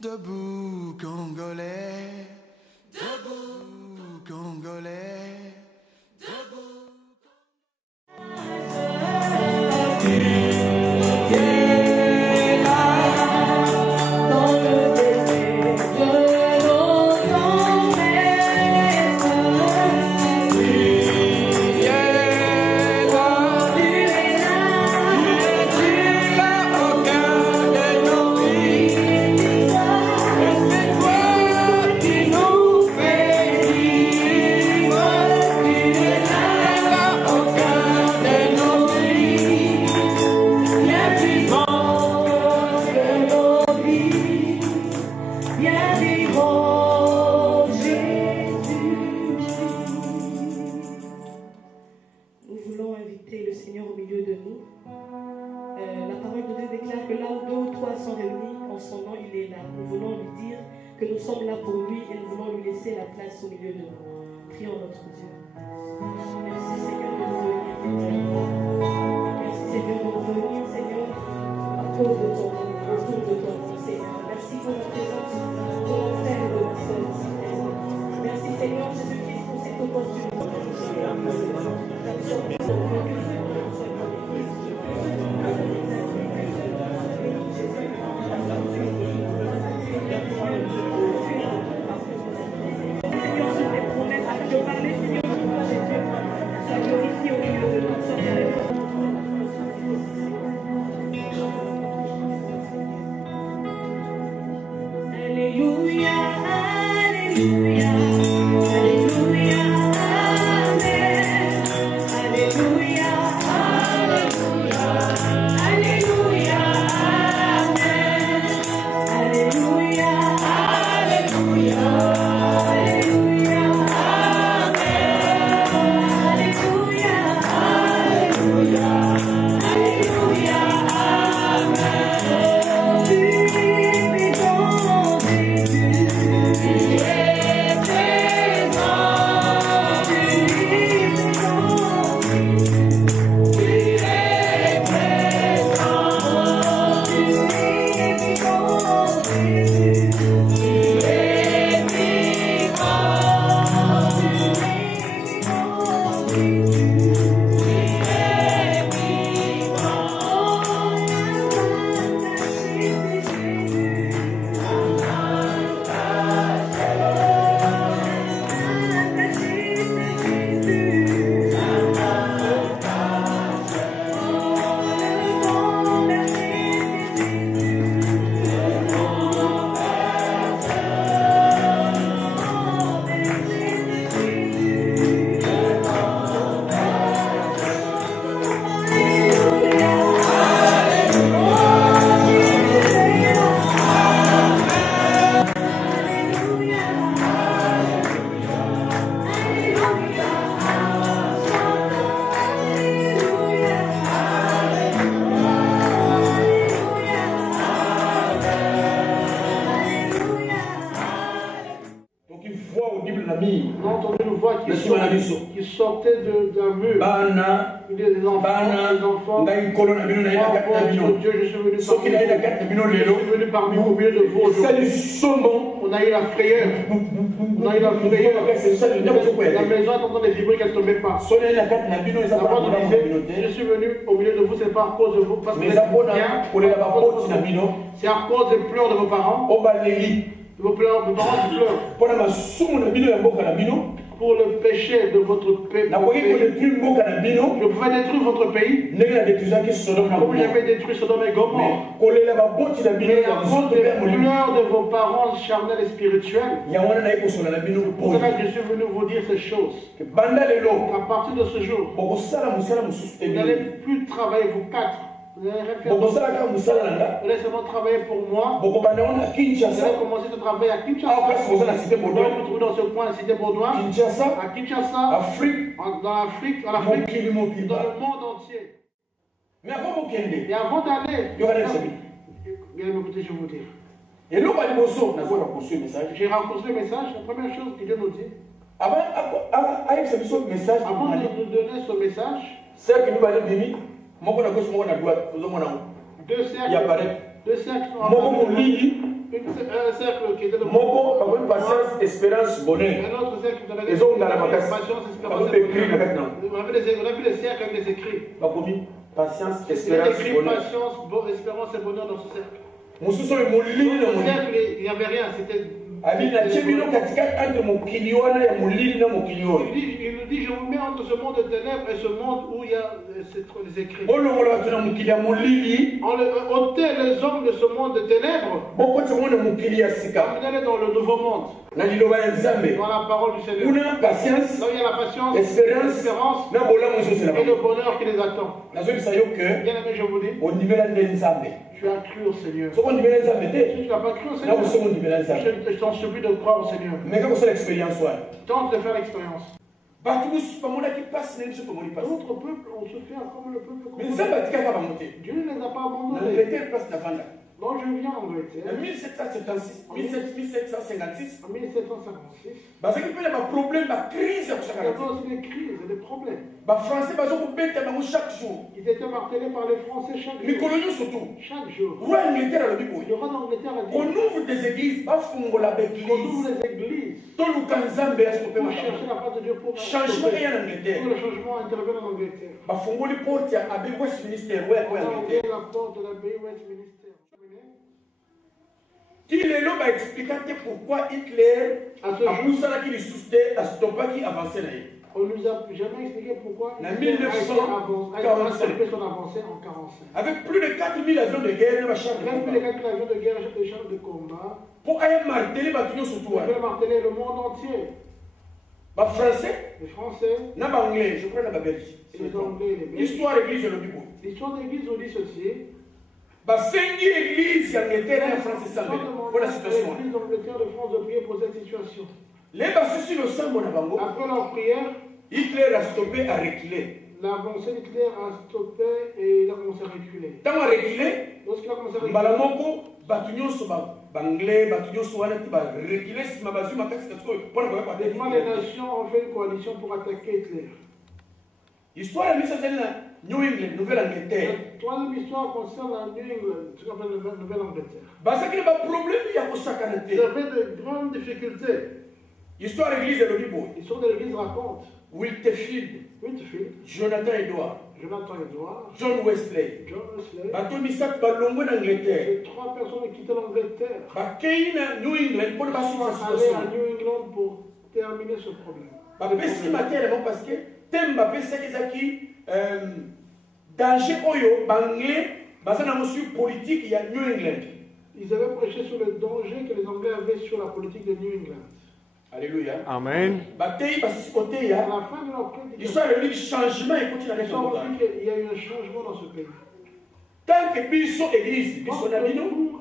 Debout Congolais, debout Congolais, debout. Au milieu de nous. Prions notre Dieu. Merci Seigneur de nous venir. Merci Seigneur de nous venir, Seigneur, à cause de ton nom, autour de ton nom, Seigneur. Merci pour la présence de mon frère et de ma soeur ici présente. Merci Seigneur Jésus-Christ pour cette opportunité. Qui sortait d'un mur. Des enfants. Dieu, je suis venu parmi vous, au milieu de vous. On a eu la frayeur. On a eu la frayeur. La maison est en train de vibrer qu'elle ne tombait pas. Je suis venu au milieu de vous, c'est pas à cause de vous. Parce que c'est à cause des pleurs de vos parents. Vos parents qui pleurent. Pour le péché de votre pays. Je pouvais détruire votre pays. Comme j'avais détruit Sodome et Gomorrhe. Mais à cause des pleurs de vos parents charnels et spirituels, pour cela je suis venu vous dire ces choses. À partir de ce jour, vous n'allez plus travailler, vous quatre. Vous allez seulement travailler pour moi. Vous allez commencer à travailler à Kinshasa. Vous vous trouvez dans ce coin, la cité Baudouin, à Kinshasa, dans l'Afrique, dans le monde entier. Et avant d'aller, bien écoutez, je vais vous dire. J'ai rencontré le message, la première chose que Dieu nous dit. Avant de nous donner ce message, deux cercles Deux cercles sont apparus. Un cercle qui était de patience, espérance, bonheur. Un autre cercle qui était Ils ont la patience, espérance, on a vu les cercles avec des écrits. Patience, espérance, bonheur. Patience, espérance et bonheur dans ce cercle. Dans ce cercle, il n'y avait rien, c'était... Il nous dit, je vous mets entre ce monde de ténèbres et ce monde où il y a les écrits. Ôtez les hommes de ce monde de ténèbres. Amenez-les dans le nouveau monde. Dans la parole du Seigneur. Patience, là où il y a la patience, espérance, et le bonheur qui les attend. Bien aimé, je vous dis, tu as cru au Seigneur. Si tu n'as pas cru au Seigneur, je t'en supplie de croire au Seigneur. Tente de faire l'expérience. D'autres peuples ont souffert comme le peuple. Dieu ne les a pas abandonnés. Donc je viens en Angleterre. En 1756. En 1756. Il y avait aussi des crises et des problèmes. Ils étaient martelés par les Français chaque jour. Chaque jour. Le roi d'Angleterre a dit qu'on ouvre des églises. Qu'on ouvre les églises. Pour chercher la part de Dieu pour changement en Angleterre. Pour le changement intervient en Angleterre. On a ouvert la porte de l'abbaye Westminster. Il est là pour expliquer pourquoi Hitler a poussé avancer. On ne nous a jamais expliqué pourquoi il a stoppé son avancée en 1945. Avec plus de 4000 avions de guerre, avec plus de 4000 avions de guerre et chars de combat, pour aller marteler le monde entier. Les Français, les Anglais, je crois que Belgique. Les Anglais, les Belges. L'histoire de l'Église nous dit ceci. L'église d'Angleterre et France pour la situation. L'église d'Angleterre de France de prier pour cette situation. Après leur prière, Hitler a stoppé, a reculé. L'avancée d'Hitler a stoppé et il a commencé à reculer. Quand il a reculé, lorsqu'il a commencé à reculer, les nations ont fait une coalition pour attaquer Hitler. L'histoire de New England, Nouvelle-Angleterre. La troisième histoire concerne la New England, ce qu'on appelle la Nouvelle-Angleterre. Il y avait de grandes difficultés. L'histoire de l'Église raconte Whitefield, Jonathan Edwards, John Wesley. Ces trois personnes ont quitté l'Angleterre. New England pour aller à New England pour terminer ce problème. Parce que Temba Pesaki danger oyo banglais basana sur politique il y a New England. Ils avaient prêché sur le danger que les Anglais avaient sur la politique de New England. Alléluia. Amen. À la fin de leur prédication, il y a eu un changement dans ce pays. Tant que biso église, vous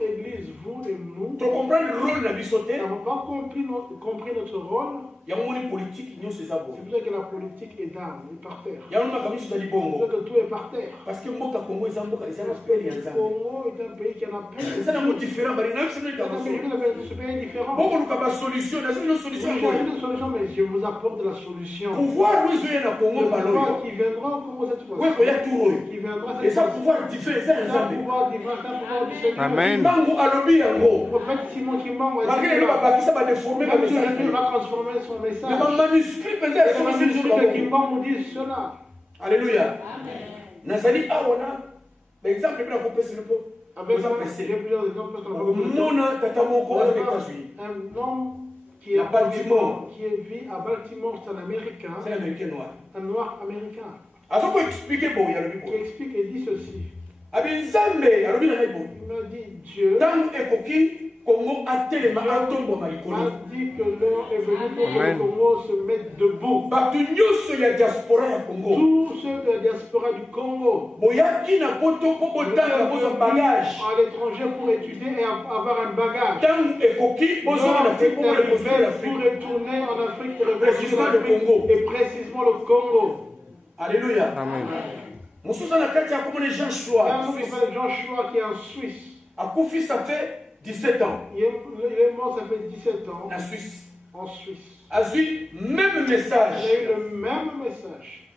église, vous et nous, n'avons pas compris notre rôle. Il y a une politique, c'est pour ça que la politique est d'âme, est par terre. Il y a une politique, c'est pour ça que tout est par terre. Parce que le Congo est un pays qui en a plein. C'est un peu différent. Ce pays est différent. Une solution, mais je vous apporte la solution. Pouvoir qui viendra au Congo cette fois. Qui viendra et ça pouvoir différent. Amen. Le prophète Simon Kimbangu va transformer son message. Le manuscrit de Kimbangu dit cela. Alléluia. Nazali Awana. Exemple, il a coupé sur le pot. Un homme qui est à Baltimore, qui vit à Baltimore, c'est un Américain. C'est l'Américain noir. Un noir américain. Alors, il explique et dit ceci. Il m'a dit Dieu a dit que l'heure est venue pour que le Congo se mette debout. Tous ceux de la diaspora du Congo à l'étranger pour étudier et avoir un bagage. Pour retourner en Afrique et précisément le Congo. Alléluia. Amen. Jean Choua qui est en Suisse. Ça fait 17 ans. Il est mort, ça fait 17 ans. En Suisse. En Suisse. A eu le même message. Il a eu le même message.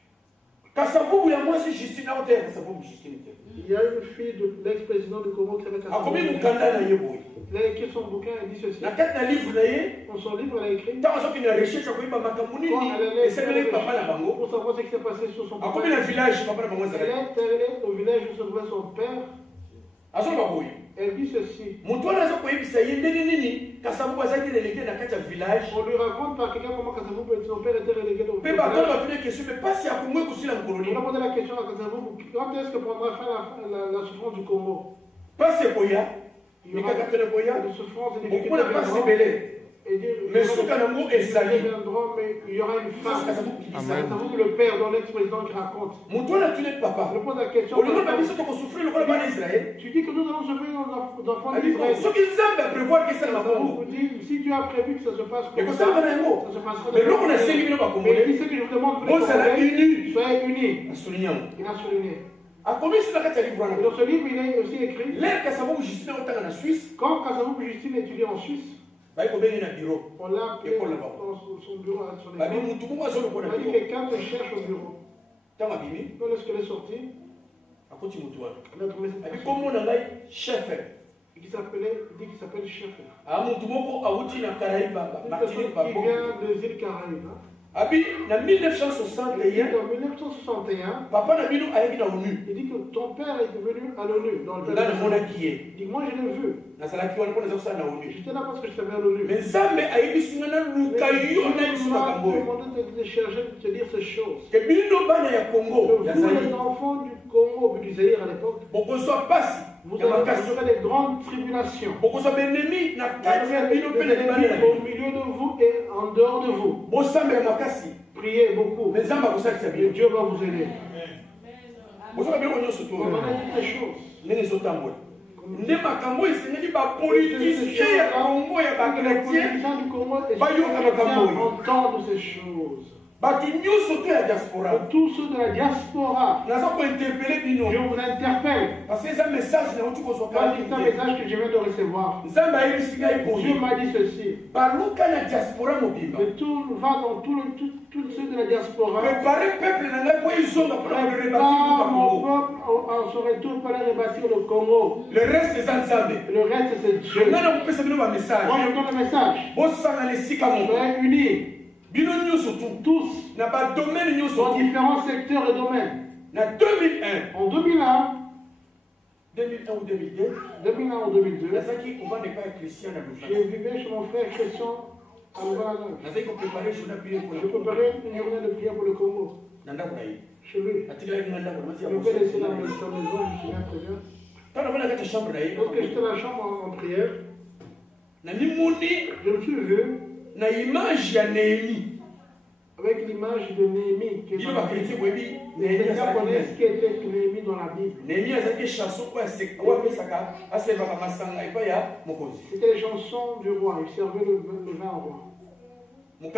Kasavubu ya moi c'est Justine na hôtel Kasavubu Justine. Il y a une fille de l'ex-président du Congo qui s'appelle Kasavubu. Akomi mukanda na yeboy. Il a écrit son bouquin et dit ceci. Na kat na livre na ye, dans son livre elle a écrit. Tant que na recherche ko iba makamuni ni, et c'est le papa na bango. Pour savoir ce qui s'est passé sur son papa. Akomi na village papa na bango ça. Elle est allée au village où se trouvait son père. Azo baboy. Elle dit ceci. On lui raconte par quelqu'un comment Kasavubu et son père étaient relégués au village. On a posé la question à Kasavubu, quand est-ce que prendra fin la souffrance du Congo? Il y aura de souffrance et difficultés. Mais il y aura une femme. Kasavubu le père dont l'ex-président qui raconte. On lui pose la question. Tu dis que nous allons sauver nos enfants d'Israël. Kasavubu dit, si Dieu a prévu que ça se passe comme ça, ça se passera. Mais il sait que je vous demande, soyez unis. Il a souligné. Dans ce livre, il a aussi écrit quand Kasavubu Justine étudie en Suisse, on l'a appelé dans son bureau à son école. On a dit quelqu'un te cherche au bureau. Quand est-ce qu'elle est sortie? On a trouvé cette personne. Il dit qu'il s'appelle chef. Qui vient des îles Caraïbes. Abi, en 1961, papa n'a bino ayebi na ONU. Il dit que ton père est venu à l'ONU. Il dit, moi je l'ai vu. J'étais là parce que je savais à l'ONU. Mais Zambe ayebi singana lukayo na biso makambo. Il m'a demandé de chercher, de te dire ces choses. Que bino bana ya Congo, vous les enfants du Congo, du Zaïre à l'époque, vous aurez des grandes tribulations. Au milieu de vous et en dehors de vous. Priez beaucoup. Et Dieu va vous aider. On va dire toutes ces choses. Nde makambo esengeli ba politicien ya Congo ya ba chrétien bayoka makambo entendre ces choses. Batu nyuso to ya diaspora, tous ceux de la diaspora, naza ko interpeller bino, je vous interpelle parce que c'est un message na utu ko so pas c'est un message que je viens de recevoir. Nzamba yebisinga iboye, Dieu m'a dit ceci, baluka na diaspora mobimba, que tout va dans tous ceux de la diaspora, préparer peuple na ngai pour ils ont pour le mon peuple en se retour pour aller rebâtir le Congo. Le reste c'est Nzambe, le reste c'est Dieu. Moi je donne un message. Soyez unis. Tous dans différents secteurs et domaines. En 2001 ou 2002, j'ai vécu chez mon frère Christian à Nouvelle-Alliance. Je préparais une journée de prière pour le Congo. Chez lui. Je vais laisser sa maison, je me souviens très bien. Lorsque j'étais dans la chambre en prière, je me suis vu avec l'image de Néhémie. Les gens connaissent ce qui était Néhémie dans la Bible. C'était les chansons du roi. Il servait le vin au roi. On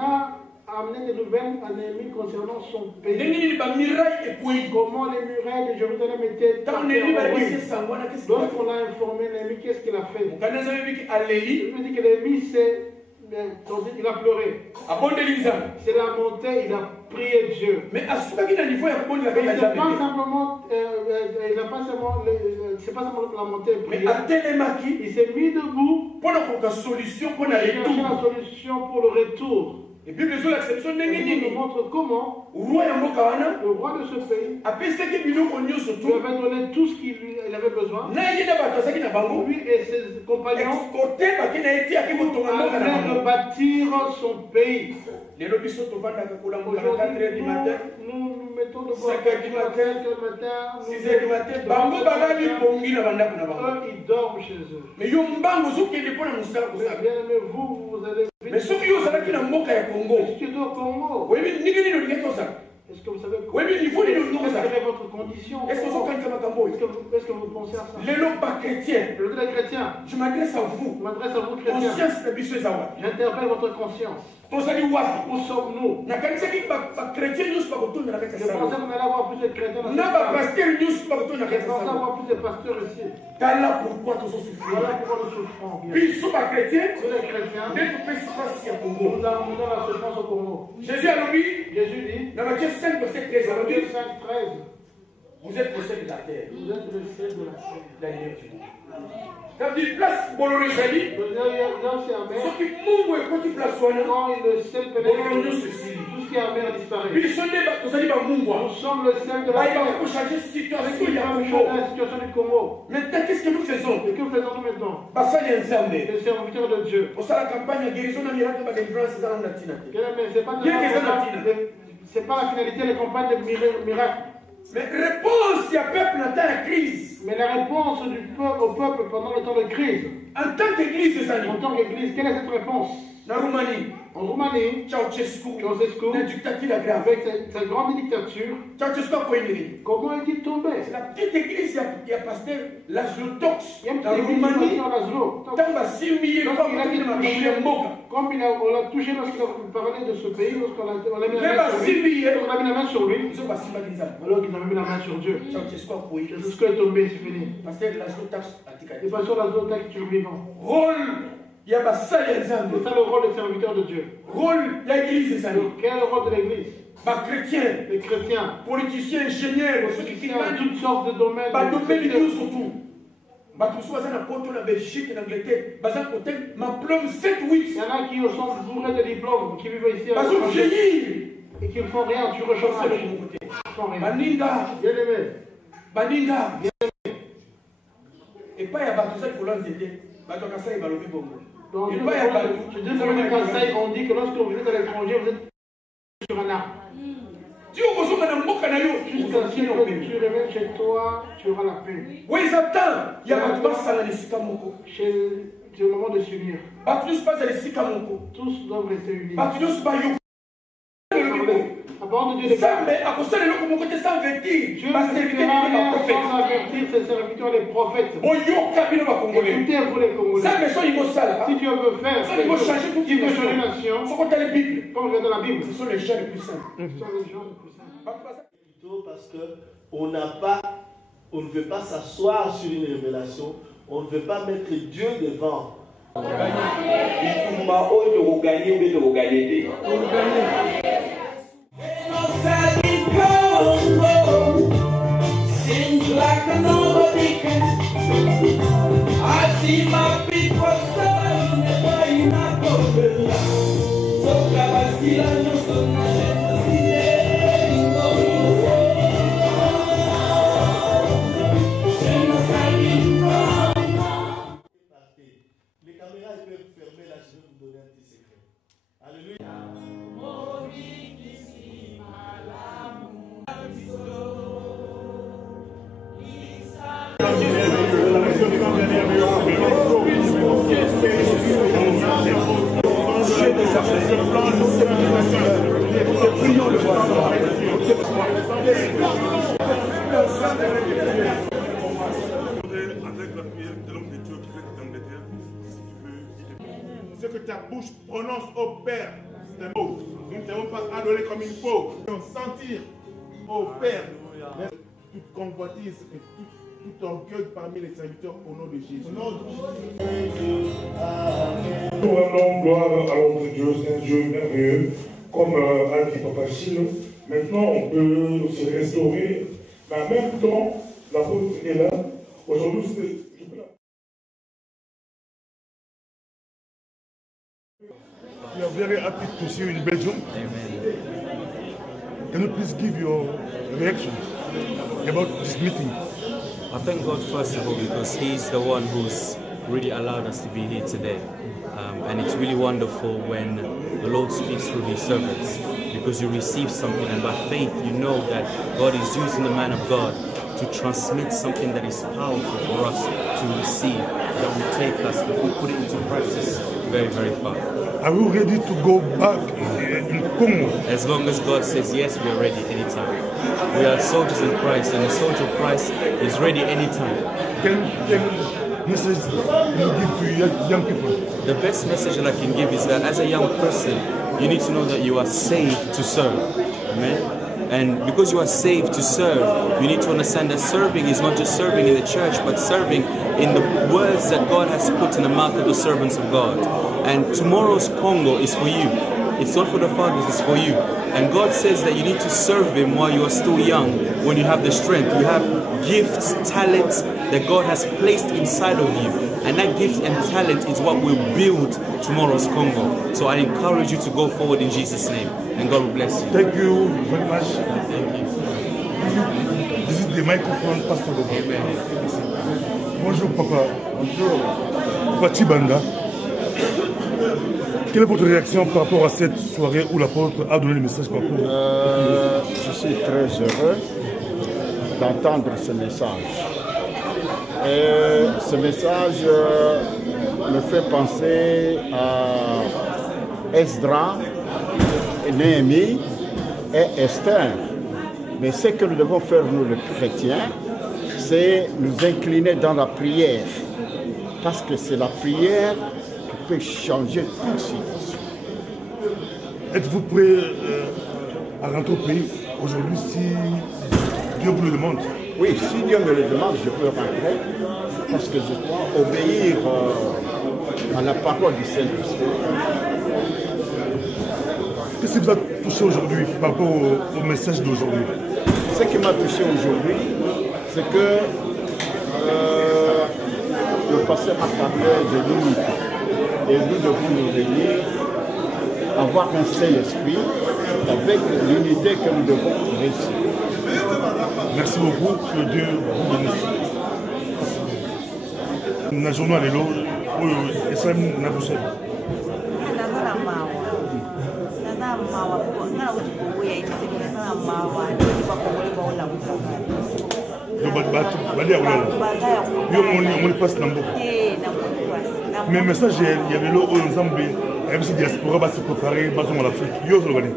a amené des nouvelles à Néhémie concernant son pays. Comment les murailles de Jérusalem étaient enterrées. Lorsqu'on l'a informé, Néhémie, qu'est-ce qu'il a fait? Il me dit que Néhémie, il a pleuré. C'est la montée, il a prié Dieu. Mais c'est pas simplement, c'est pas seulement la montée prière. Il s'est mis debout pour chercher la solution pour le retour. Et puis les l'exception nous montre comment le roi de ce pays lui avait donné tout ce qu'il avait besoin. Lui et ses compagnons avaient de bâtir son pays. Aujourd'hui, nous mettons de bord 4 du matin, 6 heures du matin. Ils dorment chez eux. Mais bien aimé, vous allez. Mais ceux qui ont qui na mboka ya Congo. Est-ce que tu es au Congo? Oui, mais ni ni ni ça. Est-ce que vous savez oui, mais il faut quelle est votre condition? Est-ce que vous pensez à ça? Les lots pas chrétiens. Les chrétiens. Je m'adresse à vous. Je m'adresse à vous chrétiens. Conscience de biso ezawa. J'interpelle votre conscience. Où sommes-nous? Je pensais qu'on allait avoir plus de chrétiens. Je pensais avoir plus de pasteurs ici. Voilà pourquoi nous souffrons. Les chrétiens, nous avons la souffrance au Congo. Jésus dit, dans Matthieu 5, verset 13, vous êtes le sel de la terre. Vous êtes le sel de la terre. Ça veut dire place Boloré Zali. Ce qui mou et quand il place son nom, le sel pénètre. Tout ce qui est amer disparaît. Nous sommes le sel de la terre. Il va changer la situation du Congo. Maintenant, qu'est-ce que nous faisons? Et que faisons-nous maintenant? Les serviteurs de Dieu. Pour ça, la campagne de guérison de miracle de délivrance, c'est dans la Latina. C'est pas la finalité des campagnes de miracles. Mais réponse, il y a peuple dans la crise. Mais la réponse du peuple au peuple pendant le temps de crise. En tant qu'église, quelle est cette réponse? En Roumanie, Ceausescu, avec sa grande dictature, comment est-il tombé? C'est la petite église, il y a pasteur Laszlo Tox. En Roumanie, comme on l'a touché lorsqu'il a parlé de ce pays, lorsqu'on a mis la main sur lui, alors qu'ils avaient mis la main sur Dieu. Ceausescu est tombé, c'est fini. Le pasteur Laszlo Tox est survivant. Il y a c'est ça le rôle des serviteurs de Dieu. Quel est le rôle de l'église? Les chrétiens, politiciens, ingénieurs, ceux qui dans toutes sortes de domaines. Surtout. La Belgique, l'Angleterre, il y en a qui sont bourrés de diplômes, qui vivent ici et qui ne font rien sur le chômage. Baninga, et pas il y a Batoussa qui faut aider. Batoussa il va le vivre. Donc, on dit que lorsque vous êtes à l'étranger, vous êtes sur un arbre. Jusqu'à ce que tu reviennes chez toi, tu auras la paix. Oui, j'attends. Il y a c'est le moment de s'unir. Tous doivent rester unis. La parole de Dieu est sans avertir ses serviteurs les prophètes. Écoutez vous les Congolais. Si Dieu veut faire, il veut changer la nation. Comme je dans la Bible, ce sont les gens les plus simples. Parce qu'on ne veut pas s'asseoir sur une révélation, on ne veut pas mettre Dieu devant. Seems like nobody can. I see my people serving the way in a corner. So Kabasila no so Les caméras peuvent fermer là, je vais vous donner un petit secret. Alléluia. Avec la prière de l'homme de Dieu qui fait d'Angleterre, si tu veux, ce que ta bouche prononce au Père, c'est un mot. Nous ne t'avons pas adoré comme il faut. Nous sentir au Père toute convoitise et tout orgueil parmi les serviteurs au nom de Jésus. Nous rendons gloire à l'homme de Dieu, c'est un Dieu merveilleux, comme a dit Papa Chino. Maintenant, on peut se restaurer, mais en même temps, la faute est là. Aujourd'hui, We are very happy to see you in Belgium. Can you please give your reaction about this meeting? I thank God first of all because He's the one who's really allowed us to be here today. And it's really wonderful when the Lord speaks through His servants because you receive something and by faith you know that God is using the man of God to transmit something that is powerful for us to receive, that will take us, if we put it into practice, very, very far. Are you ready to go back in Congo? As long as God says yes, we are ready anytime. We are soldiers in Christ, and the soldier of Christ is ready anytime. Can message can you give to young people? The best message that I can give is that as a young person, you need to know that you are saved to serve. Amen. And because you are saved to serve, you need to understand that serving is not just serving in the church, but serving in the words that God has put in the mouth of the servants of God. And tomorrow's Congo is for you. It's not for the fathers, it's for you. And God says that you need to serve Him while you are still young, when you have the strength. You have gifts, talents that God has placed inside of you. And that gift and talent is what will build tomorrow's Congo. So I encourage you to go forward in Jesus' name. And God will bless you. Thank you very much. Thank you. This is the microphone, Pastor Lobo. Amen. Bonjour, Papa. Bonjour. Papa Tibanda. Quelle est votre réaction par rapport à cette soirée où l'apôtre a donné le message par rapport Je suis très heureux d'entendre ce message. Et ce message me fait penser à Esdra, Néhémie et Esther. Mais ce que nous devons faire, nous les chrétiens, c'est nous incliner dans la prière. Parce que c'est la prière qui peut changer toute situation. Êtes-vous prêt à rentrer au pays aujourd'hui si Dieu vous le demande? Oui, si Dieu me le demande, je peux rentrer parce que je dois obéir à la parole du Saint-Esprit. Qu'est-ce qui vous a touché aujourd'hui par rapport au message d'aujourd'hui? Ce qui m'a touché aujourd'hui, c'est que le pasteur a parlé de l'unité. Et nous devons nous réunir, avoir un Saint-Esprit, avec l'unité que nous devons réussir. Merci beaucoup, que Dieu vous bénisse. Na journal lelo oyo esami na busebe. Mais message il y avait l'eau aux Nzambe, même si diaspora va se préparer, va dans l'Afrique. Yo le gagné.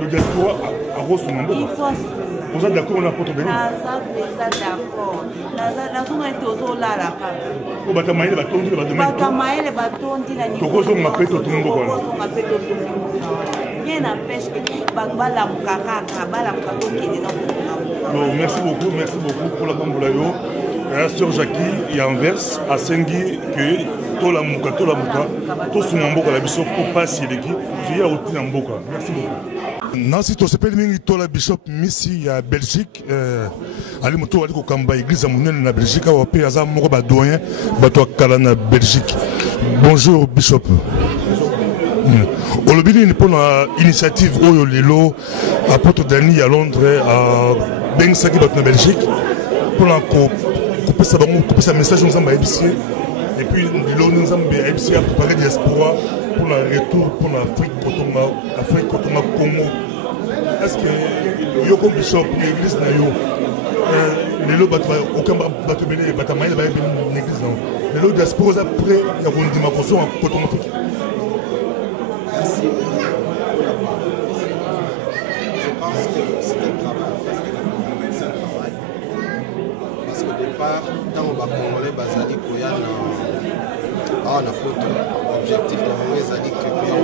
Le diaspora a reçu son mambo. Vous êtes d'accord on a porté de d'accord. Ko batamaile batondi ba demain. Batamaile batondi na niveau. Tokozo mapeto tumbo kwa. Rien n'empêche que bala mukaka bala mukato kene na. Merci beaucoup pour la bambulayo. La sœur Jackie et Anvers a sengi que tola muka to sumambo la biso pour passer les qui je y a outi na mboka. Merci beaucoup. Nansi to s'appelle mingi tola bishop Missi à Belgique ali moto ali ko kamba église monene na Belgique wa pe aza moko ba doyen bato kala na Belgique. Bonjour bishop. Olobini ni pona initiative oyo lelo apôtre Dani à Londres à Bengsaki bato na Belgique pour la couper sa message nous avons ébissé et puis nous avons ébissé à préparer des espoirs pour le retour pour l'Afrique quand on a Congo. Est-ce que Yoko Bishop l'église na yo les lots aucun bateau belé batamaï là l'église non les lots diaspora après il y a une dimension en coton Afrique. Merci. Je pense que c'est un travail. C'est un travail. Parce qu'au départ, dans le Congolais, Bazali Koyan a un photo. L'objectif de Bazali Koyan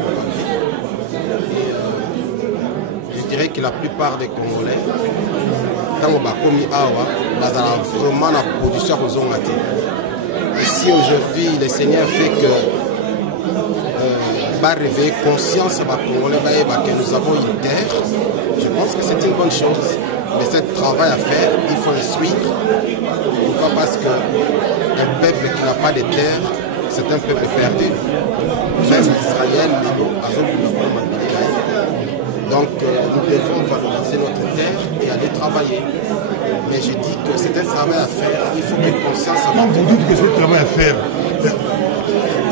et je dirais que la plupart des Congolais, dans le Bakomi Awa, Bazali vraiment la production aux Zongati. Et si aujourd'hui le Seigneur fait que va réveiller conscience à Congolais que nous avons une terre, je pense que c'est une bonne chose. Mais c'est un travail à faire, il faut le suivre. Pourquoi? Parce qu'un peuple qui n'a pas de terre, c'est un peuple perdu. Même Israël, donc nous devons valoriser notre terre et aller travailler. Mais je dis que c'est un travail à faire, il faut que conscience à vous dites que c'est un travail à faire.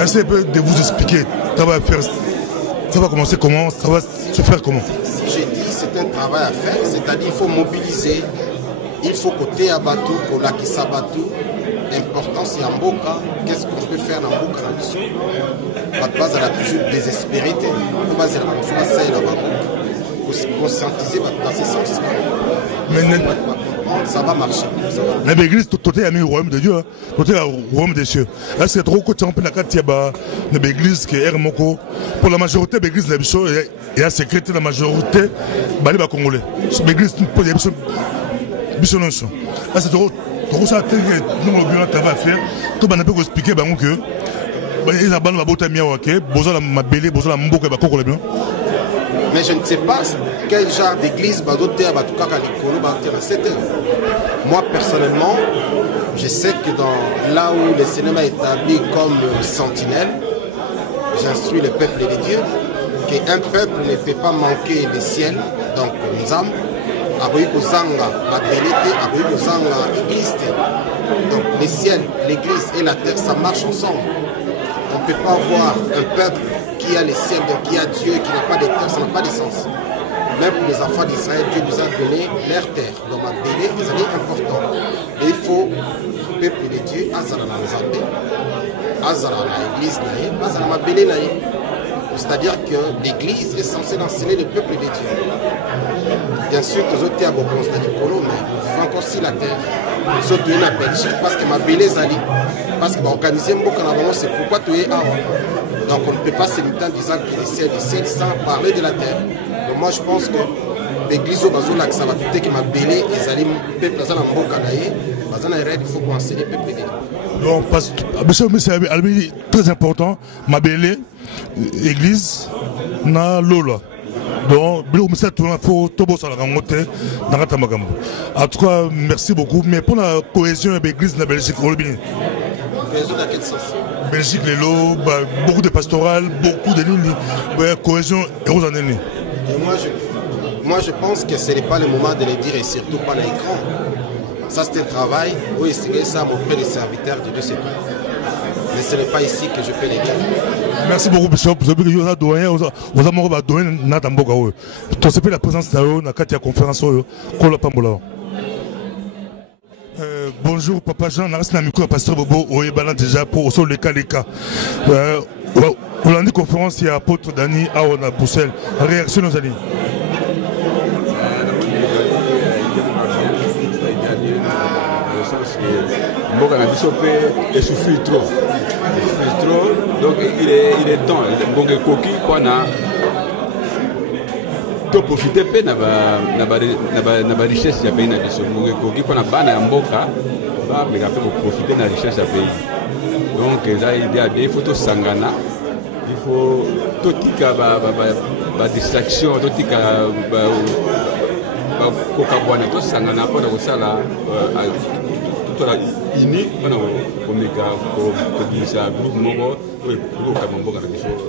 Essayez de vous expliquer, ça va faire, ça va commencer comment, ça va se faire comment? Si j'ai dit c'est un travail à faire, c'est-à-dire il faut mobiliser, il faut côté à Batou, pour la Kisabatou, l'important c'est en Mboka, qu'est-ce qu'on peut faire dans Mboka dans le sud? La base elle a toujours désespéré, la base elle a toujours essayé là-bas, pour se conscientiser dans ce sens. Mais comprendre, ça va marcher. L'église, tout est le royaume de Dieu, tout est le royaume des cieux. Est-ce que trop que tu as un peu la carte de l'église qui est Hermoko? Pour la majorité de l'église, il y a sécurité la majorité de Congolais. L'église, il y a des choses. C'est trop ça que nous avons travail à faire. Tout le monde peut expliquer que mais je ne sais pas quel genre d'église moi personnellement je sais que là où le cinéma est établi comme sentinelle, j'instruis le peuple de Dieu qu'un peuple ne peut pas manquer le ciel, donc Nzam donc le ciel, l'église et la terre ça marche ensemble. On ne peut pas avoir un peuple qui a le ciel, donc qui a Dieu, qui n'a pas de terre, ça n'a pas de sens. Même pour les enfants d'Israël, Dieu nous a donné leur terre. Donc ma bélé, c'est important. Et il faut le peuple de Dieu, Azara na Nzambe, Azara na l'église, Azara ma bélé naïe. C'est-à-dire que l'église est censée enseigner le peuple de Dieu. Bien sûr, tous autres à beaucoup c'est-à-dire mais nous vivons encore sur la terre. Sauf que la Belgique, parce que ma bélé zali, parce que organiser un beaucoup c'est pourquoi tu es là. Donc on ne peut pas se limiter en disant qu'il est du ciel sans parler de la terre. Donc moi je pense que l'église au Bazola, que ça va tout que ma bélé et zali, le peuple zala mboka naïe, il faut qu'on enseigne le peuple de Dieu. Donc, c'est très important, ma belle église, na lola. Donc, il faut tout le monde. En tout cas, merci beaucoup. Mais pour la cohésion de l'église de la Belgique, cohésion dans quel sens? Belgique, les lots, beaucoup de pastorales, beaucoup de lignes, cohésion et aux années. Moi, je pense que ce n'est pas le moment de le dire et surtout pas à l'écran. Ça, c'est un travail où essayer ça auprès des serviteurs de Dieu, c'est tout. Mais ce n'est pas ici que je peux les dire. Merci beaucoup, Bishop. Vous avez dit que vous avez donné la présence de la conférence. Bonjour, Papa Jean. Je suis le pasteur Bobo Oyebana déjà pour le cas. On a une conférence, il y a apôtre Dani à Bruxelles. Réaction nos amis. Mboka na biso pe souffre trop. Donc il est temps donc koki pour to profiter pe na ba richesse ya pays na biso. Koki pour na bana ya mboka ba meka pe profiter na richesse ya pays. Donc il faut to sangana, il faut to tika ba distraction, to tika ba kokabwana to sangana pour na kosala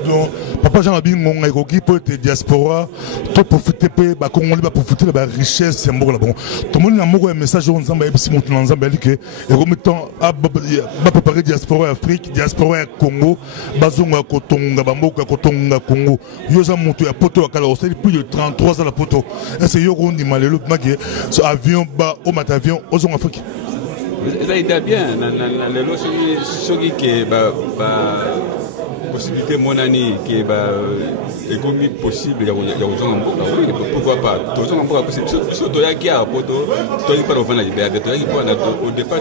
donc Papa Jean Abi ngonga ekoki po te diaspora to profiter pe ba Congolais ba profiter de la richesse ya mboka la bon to moni na moko ya message on nzamba ebisi mutu na nzamba elike ekomitan ba préparer diaspora Afrique diaspora ya Congo bazonga kotonga ba mboka kotonga Congo yoza mutu ya poto ya kala osali plus de 33 ans la poto est-ce yo ko ndima lelo maké so avion ba o mat avion ozonga Afrique. Ça a été bien. Ce qui est possibilité mon année qui est possible pourquoi pas au départ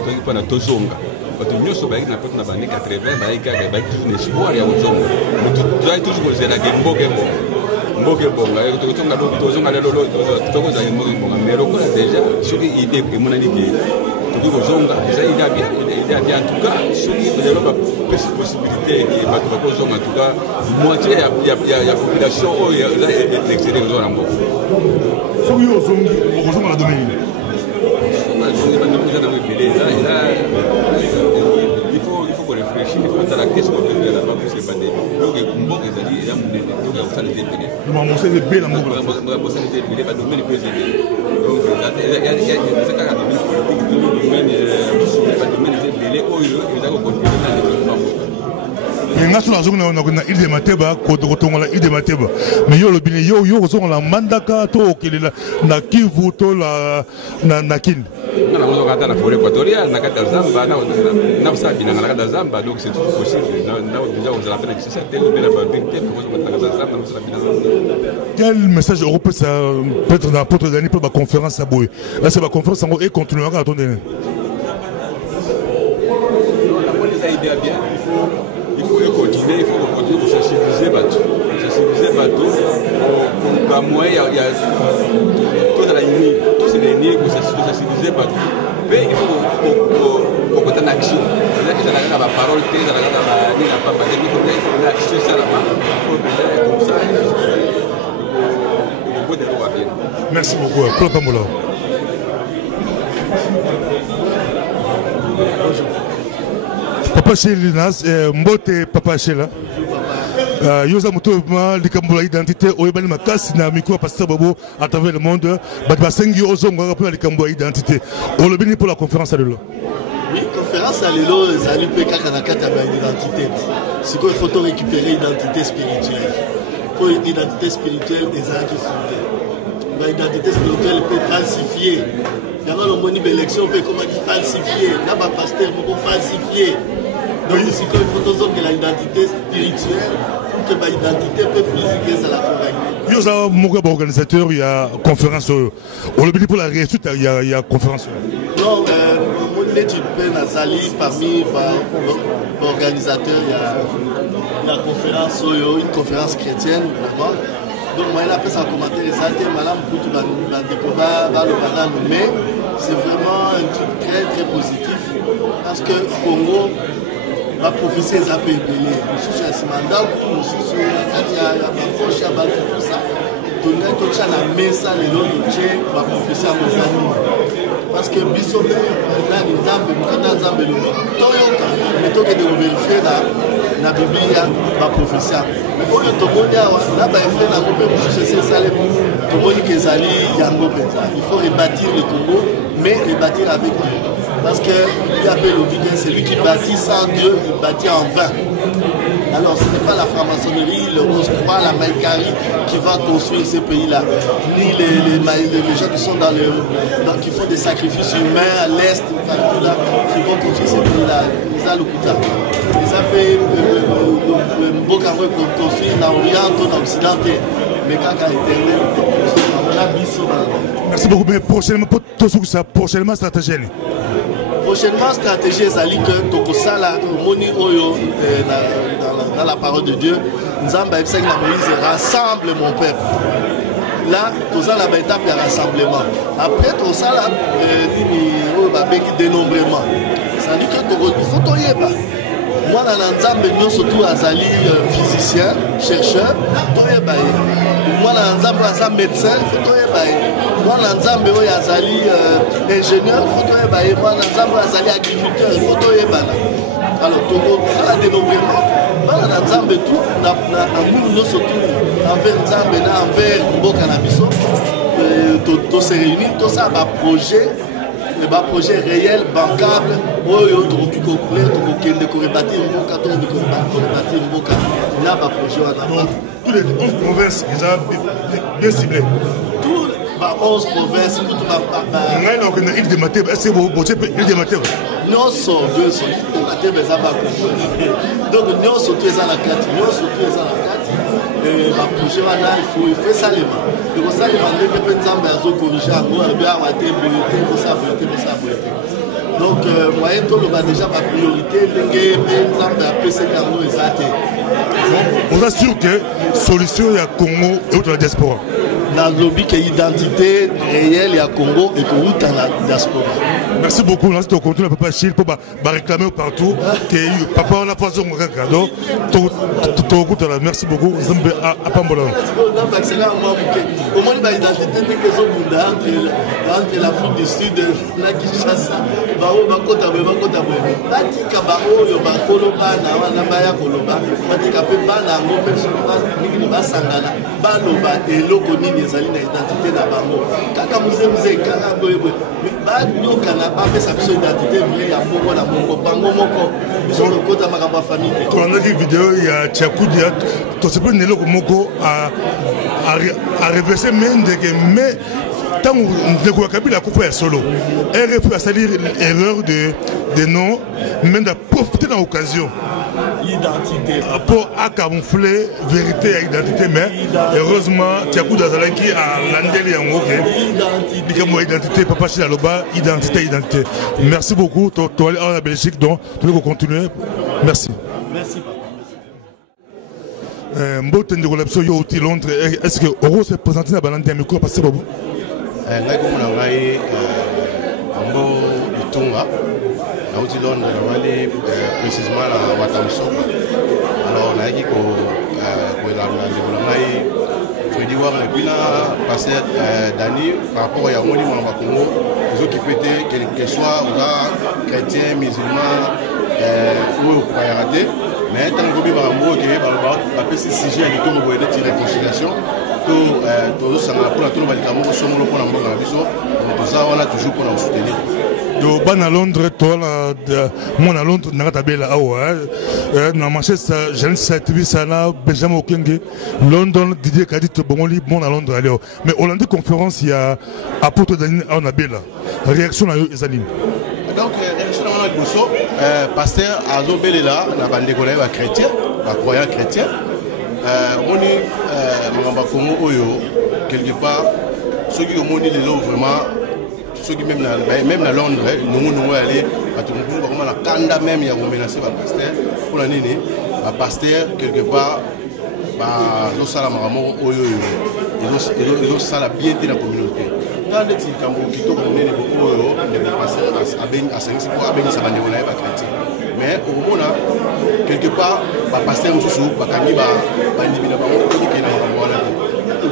il y a bien en tout cas celui qui développe possibilité qui va en tout cas moitié il y a population il y a l'excédent de zone il faut qu'on réfléchisse, il faut la question de la banque c'est pas des donc mbok ezali ya munene donc ya kusala des bébés donc mosala des bébés la mbok la kusala des bébés ba domaine peut aider donc il y a c'est quand même domaine ba domaine des bébés oyo ils ont contribué dans le développement nga so nazonga na ile de mateba ko tongola ile de mateba mais yo lobine yo kozonga la mandaka to okelela na Kivu to la na kin On a besoin de la forêt équatoriale, na kata zamba, na sabi na kata zamba, donc c'est tout possible. Déjà on a fait l'exercice tel mais la vérité pour qu'on kata zamba, na sabi na zamba. Quel message européen ça peut être dans l'apôtre d'année pour la conférence à Boé? Là c'est la conférence et continuera à tourner. Il faut continuer pour sensibiliser bateau. Sensibiliser bateau pour moi il y a tout dans la ligne, tout c'est les lignes pour sensibiliser bateau. Mais il faut pour qu'on ait action. C'est-à-dire que ça n'a pas parole, ça n'a pas parlé, il faut une action ça là-bas. Il faut faire comme ça. Merci beaucoup. Claude Pambola. Papa Chelinas, Mbote Papa Chela. Yosa Moutouma, l'Ikambola identité, Oyebani Makas, Namiko, Pasteur Bobo, à travers le monde, Batbasengi, Ozonga, rappelé l'Ikambola identité. On le bénit pour la conférence à l'Elo. Oui, conférence à l'Elo, Zali Peka Kanakata, identité. C'est qu'il faut récupérer l'identité spirituelle. Pour l'identité spirituelle des gens qui sont. L'identité spirituelle peut falsifier. Il y a le moni d'élection, on peut comment dire falsifier. Là, ma pasteur, on peut falsifier. Donc, c'est qu'il faut que l'identité spirituelle, que l'identité peut physiquer, ça la convaincre. Yo, ça, mon organisateur, il y a conférence. On le dit pour la réussite, il y a conférence. Non, mon étude Nazali, parmi les organisateurs, il y a la conférence, une conférence chrétienne, vraiment. Donc, moi, il a fait sa commentaire, madame, pour tout le mais c'est vraiment un truc très, très positif. Parce que le Congo va profiter des appels belés. Nous sommes sur mandat, nous sommes sur la poche, tout ça. Tout la mesa, les lots de Tché, va profiter à nos amis. Parce que Bissomé, là, nous avons des mais tant que de vérifier la Bible, va profiter. Mais quand on a là, il faut rebâtir le Congo, mais rebâtir avec Dieu. Parce que celui qui bâtit sans Dieu, il bâtit en vain. Alors ce n'est pas la franc-maçonnerie, le rose-croix, la maïkari qui va construire ces pays-là, ni les gens qui sont qui font des sacrifices humains à l'est, là, qui vont construire ces pays-là. Les Alukuta. Les AP, Bokamwe construire dans l'Orient, dans l'Occident, mais quand éternel, on a biso. Merci beaucoup, mais prochainement, prochainement stratégie. Prochainement, stratégie, c'est que Tokosala, Moni Oyo, dans la parole de Dieu, Nzamba Moïse rassemble mon peuple. Là, tout ça, la étape de rassemblement. Après, tout ça, là, dénombrement. Ça dit que il faut tout y aller. Moi, dans l'ensemble, nous surtout Azali, physicien, chercheur, tout y aller. Moi, dans l'ensemble, médecin, il faut tout y aller. Moi, dans l'ensemble, Azali, ingénieur, il faut tout y aller. Moi, dans l'ensemble, Azali, agriculteur, il faut tout y aller. Alors, tout ça, la dénombrement. Moi, dans l'ensemble, tout, nous surtout, envers l'ensemble, envers Mboka Nabiso, tout se réunit, tout ça, un projet. Le projet réel, bancable, tous les 11 provinces, ils ont bien ciblé. Tous les 11 provinces, tout le île de Maté, est-ce que vous avez l'île de Maté? Non, sont deux, sont l'île de Maté, mais ça va comprendre. Donc, nous sommes tous à la carte, nous sommes tous à la carte. Projet, il faut ça les mains. Donc, ça, les mains, les gens qui corriger à moi, donc, moyen tout le déjà ma priorité, on assure que solution il y a Congo et autres la diaspora. Dans le lobby qui est identité réelle, il y a Congo et Congo dans la diaspora. Merci beaucoup. Là, c'est au contenu de Papa Chil pour réclamer partout que Papa on a pas son cadeau. Merci beaucoup. À Pambola. Au moins, l'identité entre l'Afrique du Sud et la Kinshasa. On a dit vidéo, il y a Tchakoudi, tu sais pas Nelo Moko à reverser mais tant que Kabila a coupé solo, RFI a salir l'erreur de nom, mais de profiter de l'occasion. Identité. Pour camoufler vérité et identité, mais heureusement, Tiakou Dazalaki a landé en haut. Identité, papa Chilaloba, identité. Merci beaucoup. Tu es en Belgique, donc tu veux continuer. Merci. Merci, papa. Londres, est-ce que Oro s'est présenté à Balandé Miko parce que Bobo? Londres, précisément à Watamsoko. Alors, on a dit que passé d'année par rapport à Moni Congo, les autres qui pétaient, quel que soit chrétiens, musulmans ou raté. Mais tant que vous avez ce sujet à l'étoile de réconciliation, tout ça, on a toujours pour nous soutenir. Do bana Londres tola mona Londres na tabela awa na Manchester jeune service na Benjamin Okenge London Didier Kadit bomoli bon à Londres allez mais Hollande conférence il y a apôtre Daniel on a bela réaction na yo ezali donc réaction na boso pasteur azo belela na bande ko na chrétien ba croyant chrétien oni ngamba Congo oyo quelque part ceux qui ont moni lelo vraiment ceux qui même à Londres, nous allons comment la Kanda même il y a menacé par pasteur pour la nini, pasteur quelque part, ils ont ça la maramo, ils ont ça la piété de la communauté. Dans les petits camps qui tournent les oyo, les pasteurs à Ben à 5 pour abenir sa bande on chrétien. Mais au moment quelque part, pasteur nous sous, bakani bandibina bango qui na maramo.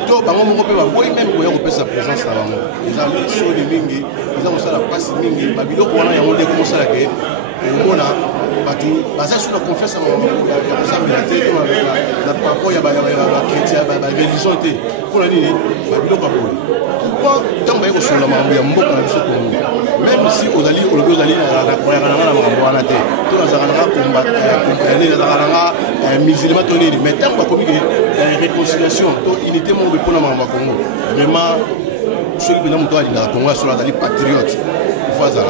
Tout le monde peut même pouvoir sa présence là. Ils ont mis sur les mingi, ils ont la passe mingi. Babilo pour on a commencé à la on a basé sur la confiance la rapport il y a chrétien la religion était pour la nini Babilo pas pourquoi tant que sur la mambo ya mboka na biso même si ozali la croyance na mambo wana te to nazalaka combattre na musulman tonini mais tant que comme réconciliation to unité mon pour na mambo Congo vraiment celui qui n'a pas de Congo sur la patriote voilà.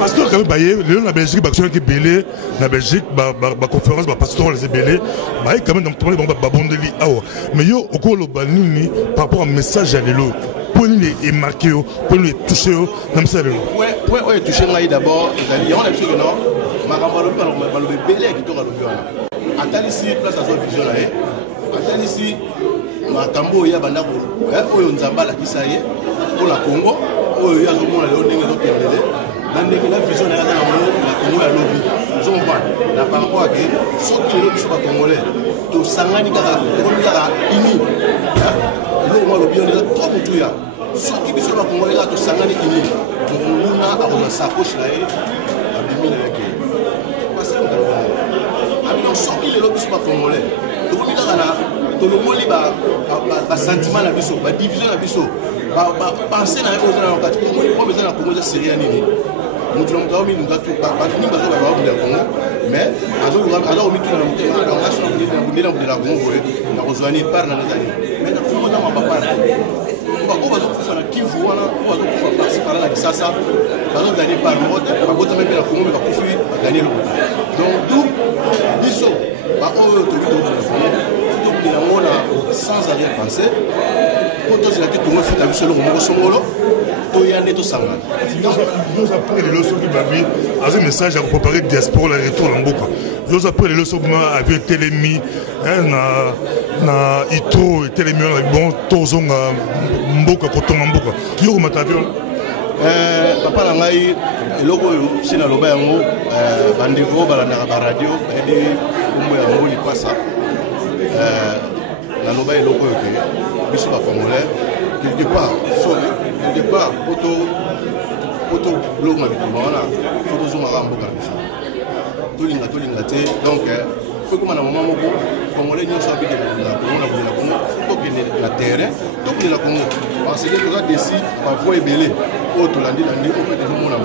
Parce que quand même, la Belgique, qui est belé, la Belgique, la conférence, la pasteur, les belé, quand même, dans le monde, mais yo, au cours de l'Obanini, par rapport au message à l'élo, pour nous les marquer, pour nous les toucher, comme ça. Oui, toucher d'abord, il y a un truc que non, ma campagne, le belé qui tourne à l'Obion. Attends ici, place à son vision là, attends ici, ma tambo, il y a Bandako, il y a Nzambala qui s'aille, pour la Congo, il y a un monde à l'autre, dans la vision de la Congo à lobby, nous avons pas par rapport à ceux qui ne sont pas congolais, tout Sangani Kara, Ini, l'eau lobby on est trop tout ya. Ceux qui ne sont pas congolais, tout Sangani Ini, nous n'a pas de sacoche là, à 2000 parce que nous sommes qui ne sont pas congolais, tout le monde tout le monde a sentiment la biso, la division la biso, penser dans les choses dans le cas, comment besoin de la Congo c'est rien ni. Nous avons mis nous avons mais alors mis tout dans le thème alors là sur de la Congo na rejoindre par na nazali mais na Congo na papa on va donc faire Kivu wana on va donc faire participer à la Kisasa dans gagner par mode ba bota même la Congo ba kufi ba gagner le donc tout biso ba o to de la mona sans arrière-pensée pour tous la Congo fait avec solo Congo songolo nous après les leçons qui m'avaient un message à préparer diaspora le retour en Boka. Nous après les leçons qui m'avaient télémis na Itro et télémis bon tozon Mboka koton Mboka. Yo matavion. Papa nangai logo sina loba yango bandeko balanda ba radio edi kumbo ya ngoli pasa la loba logo ke biso ba congolais quelque part départ poto blog ma bitumba wana photo zuma ka mboka biso tolinga te donc faut que na mama moko congolais nyonso abide na Congo to que na terrain to que na Congo parce que nous a décidé par voie belé auto landi au fait de mona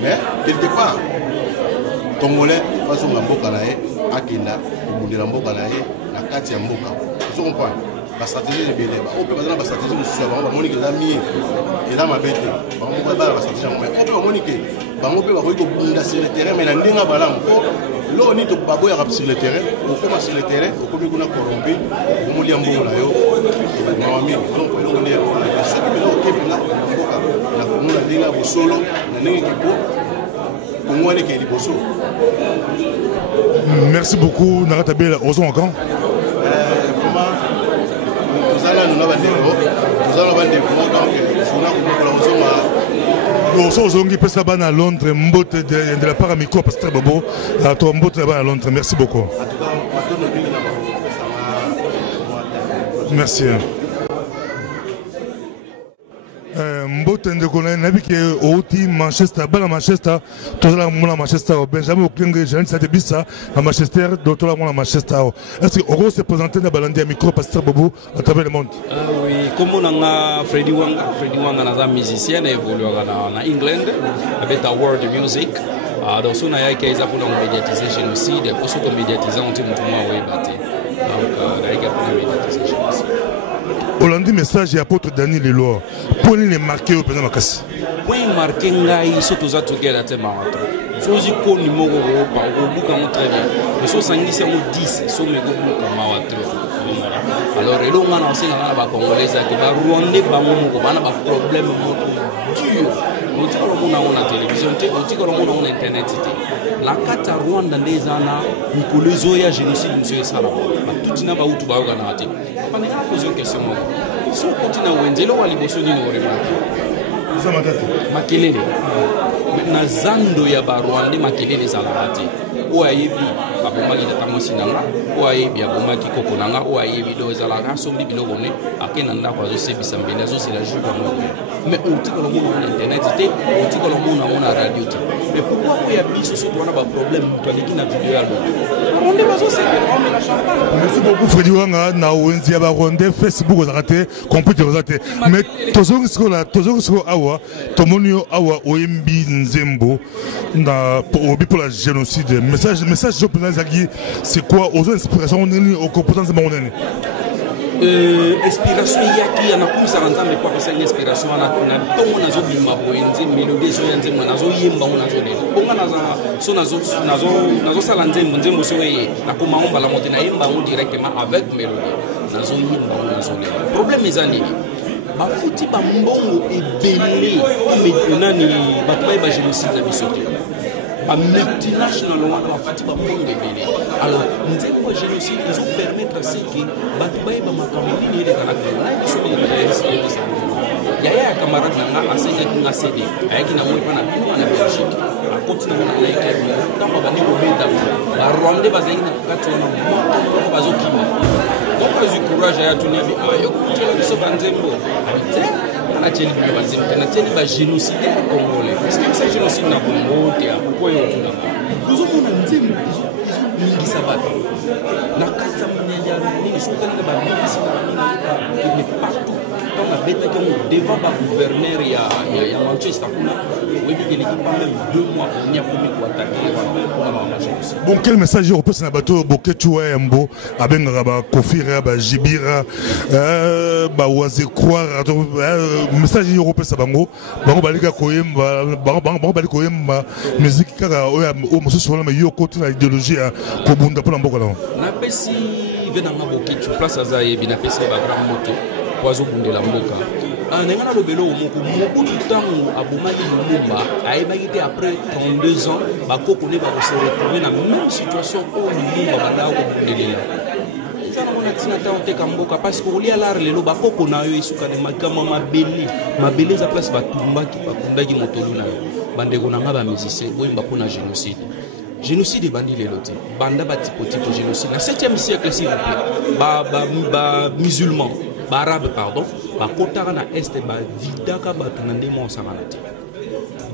mais quelque part congolais façon na mboka na ye akenda kubundela mboka na ye na kati ya mboka vous comprenez la stratégie est belle. On peut pas la stratégie de soi, on va moniquer la mienne et là ma bête. On peut pas la stratégie mais on peut moniquer. On peut voir sur le terrain mais la ndinga balam. Là on est au babo ya sur le terrain, on commence sur le terrain, on peut qu'on a corrompu, on m'a dit ambo là yo. Mami, donc on est ce qui me occupe là, la commune a dit là au solo, na ndinga kipo. Pour moi les qui bosso. Merci beaucoup Narata Bela Ozon encore. Nous allons à Londres, Mbote de la part à Miko, parce que très beau. À toi, Mbote à Londres. Merci beaucoup. Merci. Mbote ndekona nabiki outi Manchester bala Manchester tozola mona Manchester Benjamin Oklenge Jean Sadebissa à Manchester d'autres mona Manchester. Est-ce que Oro se présenter dans Balandi à micro Pasteur Bobo à travers le monde? Oui, comme on a Freddy Wanga na musicien évolué en England avec la world music. Donc on a été pour médiatiser génocide, pour ceux qui médiatiser on dit mouvement ouais batté. Donc là il y a pour médiatiser génocide. Hollandi message et apôtre Daniel Leloir. Pour les marquer au président Makassi. Pour les marquer, ils sont tous à tout gars à marathon. Sozi ko numéro par au bout comme très bien. Mais so sangi c'est 10, so me go bout comme marathon. Alors et là on a aussi na ba congolais qui ba rwandais ba mo ba na ba problème moto dur. On dit que on a télévision, on dit que on a internet. La carte Rwanda des ana Nicolas Zoya génocide monsieur Sala. Tout na ba utu ba organiser. On a posé une question. Si on continue à Wendelo, on va aller sur Makelele. Maintenant, Zando ya Rwanda, Makelele Zalabati. Ou ayebi, Abomaki Tatamosinanga, ou ayebi, Abomaki Kokonanga, ou ayebi, Zalaga, Sombi Bilogone, Akenanda, Kwazo Bisambena, c'est la juge à moi. Mais on dit que le monde a internet, on dit que le monde a la radio. Mais pourquoi il y a plus ce problème qui n'a vidéo à Merci beaucoup Freddy Wanga na wenzi ya Rwanda Facebook ozakate computer ozate mais tozongi siko awa tomonio awa oyembi nzembo na pour la génocide message je pense c'est quoi aux inspirations nini au composant nzembo nini inspiration yaki ana kumisa nzambe kwa pesa inspiration ana tongo nazo bima boyenzi melodie so yanze mwana nazo yemba mwana nazo lelo bonga nazo sala nzembo so yeye na kuma omba la montée na yemba on directement avec mélodie nazo yemba mwana nazo lelo problème ezani ba futi ba mbongo ebele nani batwaye ba génocide na biso ba multinational wana bafati ba mbongo ebele alors nzembo ya génocide ezo permettre à ce que batwaye ba makambi ni ile kana kwa biso ni yaya camarade nanga asenya kinga CD ayaki na mwepa na bino na Belgique a continue na like kama bani ko benda ba Rwanda bazali na kati wana moto bazokima donc les courage ya tunia bi ayo kutela biso banzembo abite ana teli bi banzembo na teli ba génocide congolais parce que c'est génocide na Congo tia ko yo tuna tuzo mona nzembo mingi sabata na kata mnyanya ni sokana ba mingi sabata ni partout dans la bête qui devant le gouverneur il y a Manchester oui mais l'équipe a même 2 mois pour venir pour attaquer. Bon quel message européen na bateau Boketua Mbo abenga ba Kofira ba Jibira ba waze croire message européen sa bango balika koyemba bango balika koyemba musique kaka o mosusu na yo côté na idéologie ko bunda pour mboka là na pesi venanga Boketua place azaye bina pesi ba grand moto Oiseau Bundela Mboka. Nengana lobelo moko beaucoup de temps abomaki Lumumba ayebaki te après 32 ans bakoko ne ba se retrouver na même situation où Lumumba banda ko bundelela. Ça na mona tina ta oteka mboka parce que olia lar lelo bakoko na yo isuka ne makama mabele za place batumbaki bakundaki motolu na yo. Bandeko na nga ba musicien boyimba pona génocide. Génocide bandi lelo te. Banda ba tipo génocide. Na 7e siècle s'il vous plaît. Ba musulman arabe pardon ba kotara na est ba vidaka ba tunande mo samalati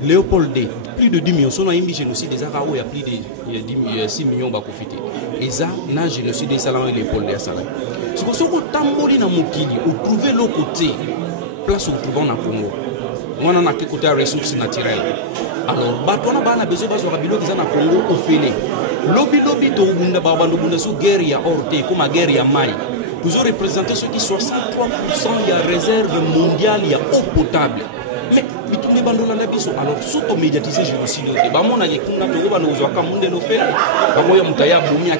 Léopold D plus de 10 millions son yimbi génocide des arao ya plus de 6 millions ba kofité eza na génocide des salons Léopold D asala siko soko tamboli na mokili ou trouver l'autre côté place où trouvons na Congo on a côté ressources naturelles alors batona bana besoin bazo rabilo kiza na Congo au félé lobby to bunda ba bandu bunda so guerre ya orte comme guerre ya mai vous avez représenté ceux qui 63% il y a réserve mondiale, il y a eau potable. Mais bitumbi bandola na biso alors surtout médiatiser génocide te bamona yekunga to ko bano uzwaka munde lo fe bamoya mutaya bomia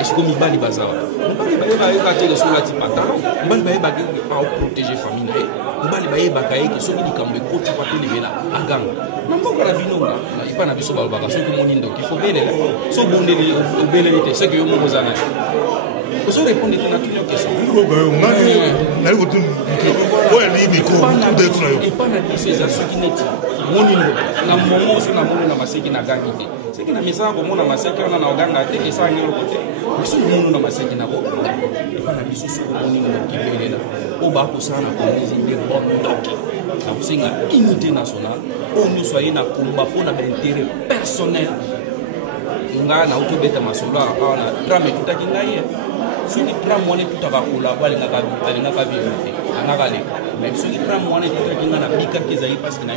esko mibali bazawa mibali baye ba te so lati patalo mibali baye ba pa protéger famille na ye mibali baye ba kaye ke soki likambo ekoti pa to libela aganga na mboka na binonga na ipa na biso balobaka soki monindo qu'il faut belela so bondeli obeleli te c'est que yo mo kozana vous répondez à toutes les questions. Et pas dans ces assurances qui n'étaient pas dans le moment où on a monté dans ma séquille na gangité. C'est que na misa ko mona maseki on na oganga te esa ngelo côté. Mais so mono na maseki na ko. Et pas na biso so ko moni na kibelela. O ba ko sana ko nzinde bondoki. Na kusinga unité nationale. On nous soyez na combat pour na intérêt personnel. Nga na utobeta masolo ana drame tutaki ngai. Ce qui prend moi tout à l'heure, les n'a pas vu, mais ce qui prend moi tout à l'heure, bika qui parce que n'a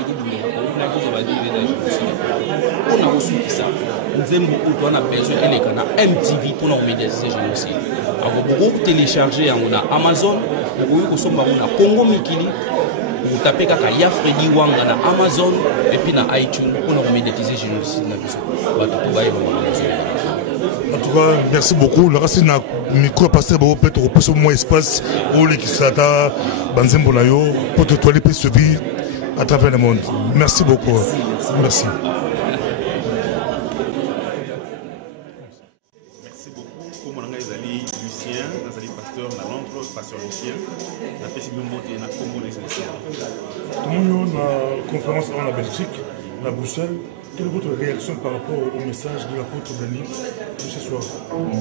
on a reçu ça. Nous aimons beaucoup on a besoin de MTV pour nous médiatiser génocide. Alors beaucoup télécharger on a Amazon, beaucoup consommer on a Congo Mikili. Vous tapez kaka ya Freddy Wanga na Amazon et puis na iTunes pour nous médiatiser génocide na biso. Ba tout ba en tout cas, merci beaucoup. Le reste, le micro passer peut-être au plus moins espace pour les qui s'attendent, Banzembo Nayo, pour te toiler plus suivi à travers le monde. Merci beaucoup. Merci. Merci beaucoup. Comme on a dit, Lucien, on a dit pasteur, on a l'autre pasteur Lucien, on a fait si bien monter, on a Congo les Lucien. Tout le monde a une conférence en Belgique, la Bruxelles. Quelle est votre réaction par rapport au message de l'apôtre Denis de ce soir?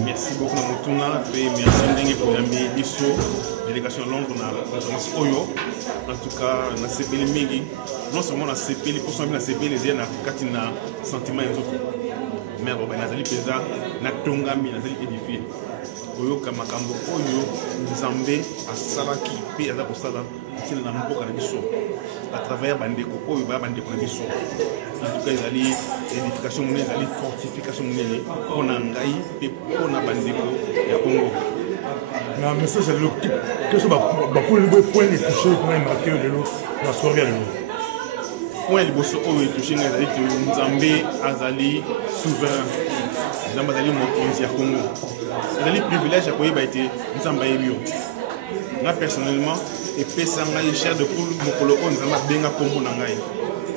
Merci beaucoup, Namotuna, et merci pour l'ami Isso, délégation Londres, on a Oyo. En tout cas, on a CPL Migi. Non seulement on a CPL, pour son bien, CPL, il y a un sentiment et tout. Mais on a Pesa, on a Tongami, on a édifié. Oyo Kamakambo, Oyo, Nzambe, Asalaki, P. Azakosala, c'est la Mboka Nabiso. À travers Bandeko, Oyo Bandeko Nabiso. En tout cas, il y a l'édification, il y a la fortification, on a Ngaï et on a Bandeko et à Congo. Mais un message, qu'est-ce que vous pouvez les toucher pour marquer la soirée à l'eau? Point les bosses au touché, Nzambe Azali souverain. Nzambe Azali Mokonzi à Congo. Azali privilège à quoi il a été Nzambe Ebio. Moi personnellement, et Pesanga est cher de poule, Mokolo Nzambe Benga Congo Nangaï.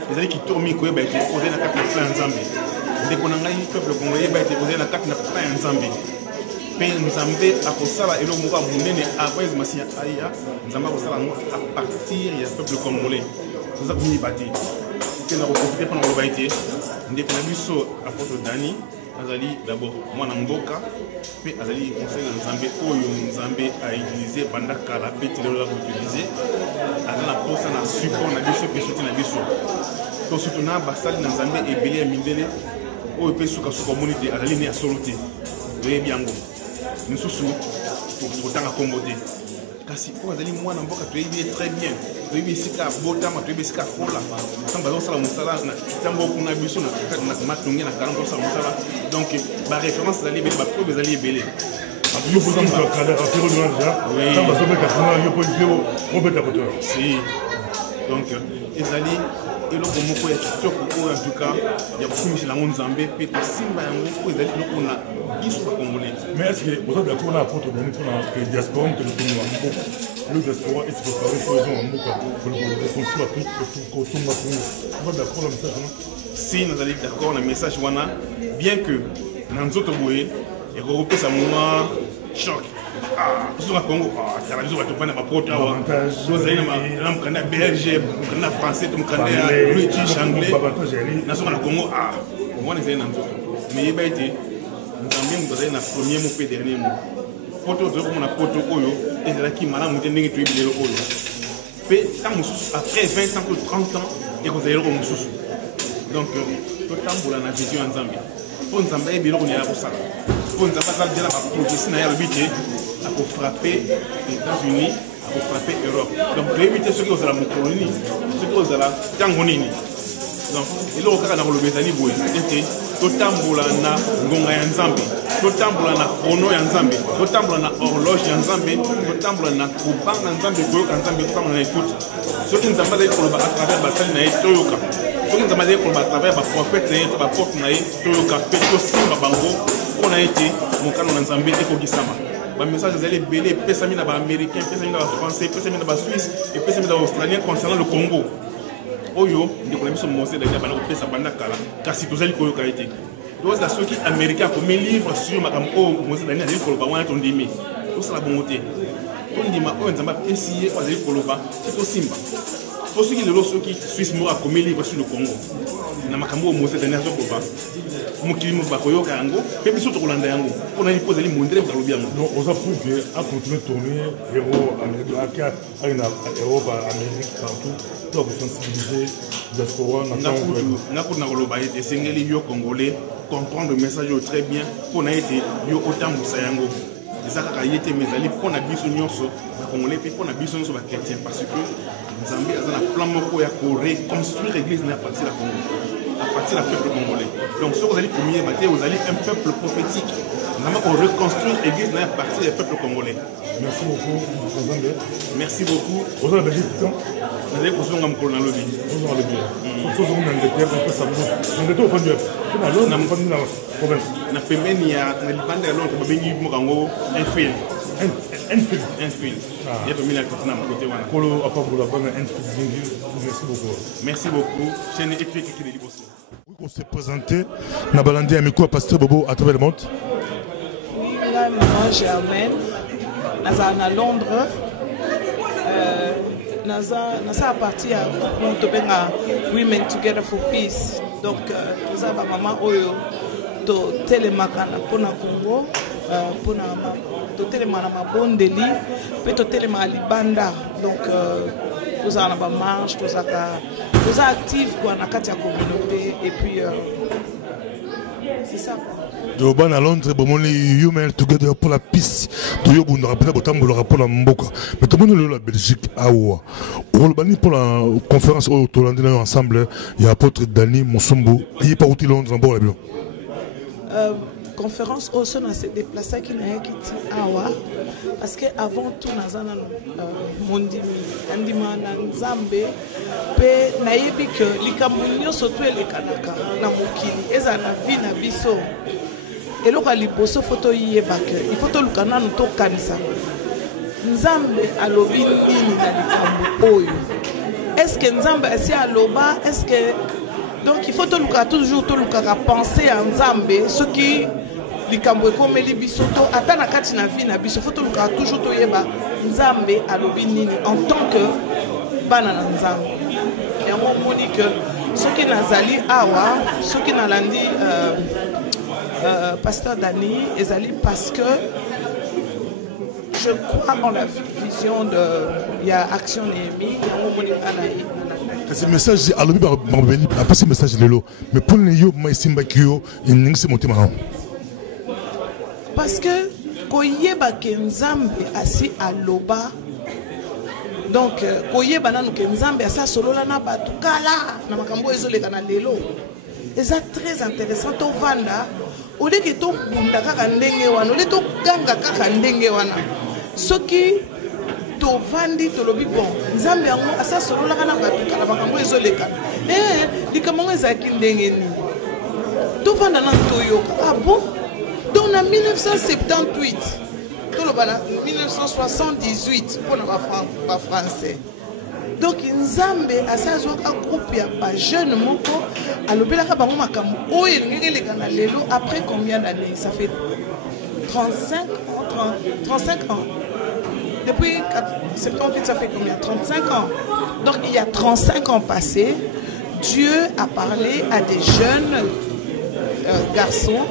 Les alliés qui tournent, ils ont été posés dans la carte de plein Nzambe. Dès qu'on a eu le peuple congolais, ils ont été posés dans la carte de plein Nzambe. Mais Nzambe a Kosala et l'Omouva Mounene avant Massia Aya, Nzambe a Kosala à partir du peuple congolais. Nous avons mis bâti. Nous avons profité pendant le baïté. Nous avons vu ça à Porto Dani. Azali d'abord moi Namboka, puis Azali conseil Nzambe Oyo Nzambe a utilisé Bandaka la petite l'a utilisé. Azali na posa na support na biso pe soutien na biso. Donc surtout na basali Nzambe et belé mindele Oyo pe suka suka monité Azali ne a soloté. Voyez bien ngo. Nous sous pour tanga comboté. Kasi po Azali moi Namboka tu es très bien. Tu es sika botama tu es sika kola. Samba zo sala musala na tambo kuna biso na matungi na 40% musala. Donc, ma référence à l'Ibélé, ma preuve est à l'Ibélé. Si. Donc, Ezali, et là, comme on peut être en tout cas, il y a beaucoup de gens qui ont Zambé, puis si on a 10 Congolais. Mais est-ce que vous avez d'accord pour la diaspora que le diaspora est préparé pour les gens en Mouka, pour le construire à tout, vous êtes d'accord le message? Si nous allons d'accord le message, bien que dans nous autres bouées, et regrouper ça moment choc. Ah, sur le Congo, tu as besoin de faire un proto. Nous allons prendre belge, prendre français, nous prendre british, anglais. Nous sommes au Congo. Ah, moi les uns mais il a été nous avons un premier mot et dernier mot. Photo de mon apôtre Oyo et de la qui m'a monté n'importe où il est Oyo. Mais après 20 ans ou 30 ans, et vous allez au Moussous. Donc, tout le temps, vous avez vision en Zambie. Pour nous Zambie, il y a un peu ça. Pour nous Zambie, il y a un progresser dans le but à frapper les États-Unis, à frapper l'Europe. Donc, pour éviter ceux qui ont la colonie, ceux qui ont la Tangonini. Donc, il y a un cas dans le Bézani, totambola na ngonga ya nzambe, totambola na chrono ya nzambe, totambola na horloge ya nzambe, totambola na kobanga nzambe, koyoka nzambe, totambola na écoute. Soki nzambe azali koloba à travers basali na ye toyoka, soki nzambe azali koloba à travers baprophète na ye to baporte na ye toyoka mpe tosimba bango mpona ete mokano na nzambe ekokisama. Bamessage ezali ebele epesami na baaméricain, epesami na bafrançais, epesami na basuisse, epesami na baaustralien concernant le Congo. Oyo ndeko na biso mose dalia bana kopesa banda kala kasi tozali koyoka ete toza soki américain akomi livre sur makambo oyo mose dalia azali koloba wana tondimi tosala bongo te tondima oyo nzambe apesi ye oyo azali koloba ti tosimba po soki lelo soki suisse moko akomi livre sur le Congo na makambo oyo mose dalia azokoloba mokili mo bakoyoka yango mpe biso tokolanda yango mpona lipo ezali mondele bakalobi yango donc oza prouve acontinue tourner héros amérique europe amérique partout to akosensibiliser diaspora ngakutu na koloba ete esengeli yo congolais comprendre le message oyo très bien mpona ete yo otambwisa yango eza kaka ye te mais ezali mpona biso nyonso bacongolais mpe mpona biso nyonso bachrétien parce que nzambe aza na plan moko ya koreconstruire église na ya partir ya congo à partir du peuple congolais. Donc, ce que vous allez premier matin, vous allez un peuple prophétique. Vraiment, on reconstruit l'église à partir du peuple congolais. Merci beaucoup, merci beaucoup. Vous avez Belgique, non? Vous avez construit un peu dans le lobby. Vous avez le lobby. Vous avez l'Angleterre, on peut savoir. L'Angleterre, on peut dire. On peut dire la province. Na pembeni ya na libanda ya Londres babengi mokango Enfield. Enfield. Enfield. Il y a de mille à côté wana. Kolo apabula bana Enfield. Merci beaucoup. Merci beaucoup. Chaîne Éthique qui est libre. On s'est présenté, on a balandé à Miko, Pasteur Bobo à travers le monde. Oui, là, moi, Germaine, à Londres. Nasa parti à Women Together for Peace. Donc, nous avons maman Oyo, to télémakana pour na Congo, pour na to télémana Bondeli, puis to télémana Libanda. Donc, nous avons une marche, nous sommes actifs dans la communauté et puis c'est ça. De ban à Londres, Women Together pour la peace. De Yobun, rappelez pour la Mboka. Mais tout le monde la Belgique, Aoua. Pour la conférence au Tolandais ensemble, il y a apôtre Dani Moussombo. Il est pas outil Londres en bord et bien. Conférence au son s'est déplacé qui n'a quitté Awa parce que avant tout nazana mondimi andima na nzambe pe nayebi que likamunyo soto ele kanaka na mokili eza na vie na biso eloko liboso photo yeba que il faut to lukana no to kanisa nzambe alobi nini na likambo oyo est-ce que nzambe asi aloba est-ce que donc il faut to luka toujours to luka penser en nzambe ce qui likambo ekomeli biso to ata na kati na vie na biso faut toluka toujours toyeba nzambe alobi nini en tant que bana na nzambe yango moni que soki nazali awa soki nalandi pasteur Dani ezali parce que je crois en la vision de il y a action Néhémie yango moni ana ce message alobi ba après ce message lelo mais pour les yo ma simba kiyo ningi monter marrant. Parce que koyeba ke nzambe asi aloba donc koyeba nanu ke nzambe asa solola na batu kala na makambo ezoleka na lelo eza très intéressant to vanda oleki to bunda kaka ndenge wana oleki to ganga kaka ndenge wana soki to vandi to lobi bon nzambe yango asa solola na batu kala makambo ezoleka likambo ezaki ndenge ni to vanda na toyoka ah bon. Donc en 1978, en 1978, pour les Français. Donc Nzambe a sa groupe ya jeune moko alobelaka bango makambo oyo ngenge kana lelo après combien d'années? Ça fait 35 ans. Depuis 78, ça fait combien? 35 ans. Donc il y a 35 ans passés, Dieu a parlé à des jeunes garçons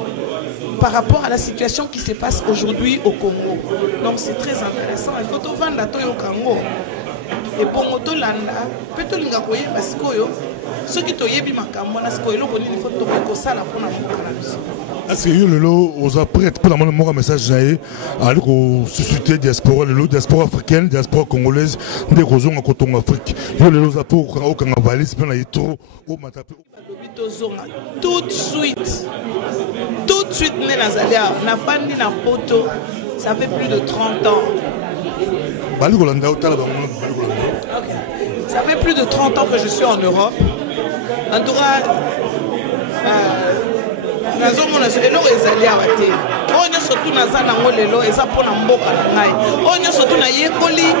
par rapport à la situation qui se passe aujourd'hui au Congo. Donc c'est très intéressant. Il faut vendre la Toyo Congo. Et pour moto landa, peut-être linga koye parce que ceux qui toyebi makambo na sikoyo loboni il faut to sala pour na mokana. Est-ce que lelo aux après pour la mon message naé ali ko susciter diaspora lelo diaspora africaine, diaspora congolaise, ndé kozonga kotonga Afrique. Yo lelo za pour ka okanga valise pe na yitro o matape. tozonga tout de suite né nazalia na fandi na poto ça fait plus de 30 ans. Ça fait plus de 30 ans que je suis en Europe. En tout cas, surtout naza nango lelo eza pona mboka na ngai onyo surtout na yekoli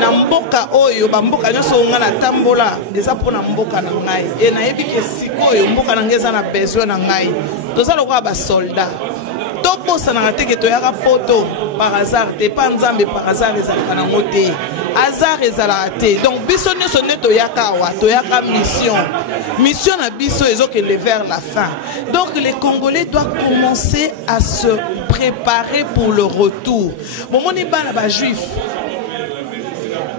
na mboka oyo ba mboka nyoso nga na tambola eza pona mboka na ngai e na yebi ke sikoyo mboka na ngeza na besoin na ngai toza lokwa ba soldat tobosa na teke to yaka poto par hasard te pa nzambe par hasard ezalaka na ngote hasard ezalaka te donc biso nyonso nde toyaka awa toyaka mission na biso ezokende vers la fin. Donc les Congolais doivent commencer à se préparer pour le retour. Momoni bana ba juif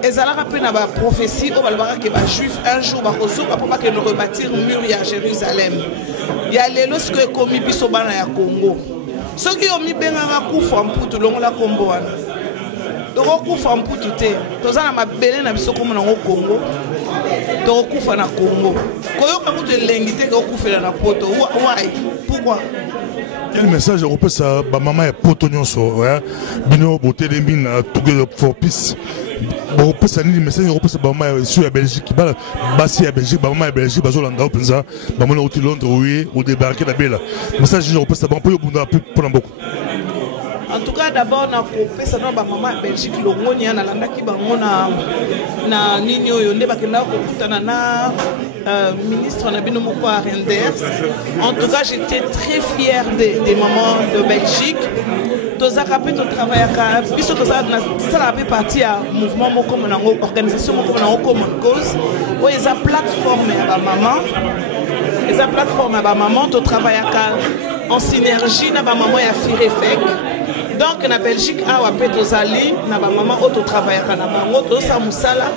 ezalaka pe na ba prophétie o balabaka ke ba juif un jour ba kozoka pour pas que nous rebâtir mur ya Jérusalem. Ya lelo ce que komi biso bana ya Congo. Ce qui ont mis bengaka kufa mputu longola kombo wana. Donc kufa mputu te. Tozana mabele na biso komo na Congo. Donc kufa na Congo. Koyoka kutu lengite ko kufela na poto. Why? Pourquoi? Quel message européen ça ba maman ya poto nyonso hein bino botelé mina together for peace. Bon pesa ni message européen ça ba maman sur la Belgique ba basi ya Belgique ba maman ya Belgique ba zolanda openza ba mona uti Londres oui au débarquer la belle. Message européen ça ba mpo yo bunda pour na beaucoup. En tout cas, d'abord, na kopesa na ba maman Belgique longoni na landaki bango na nini oyo nde bakenda kokutana na ministre na bino moko Renders. En tout cas, j'étais très fière des mamans de Belgique. Tozaka pe to travaillaka biso tozala na sala pe partie ya mouvement moko na organisation moko na common cause. Oyo eza plateforme ya ba maman. Eza plateforme ya ba maman to travaillaka en synergie na ba maman ya Firefek. Donc na Belgique awa pe tozali na ba maman auto travaillaka na bango to sa musala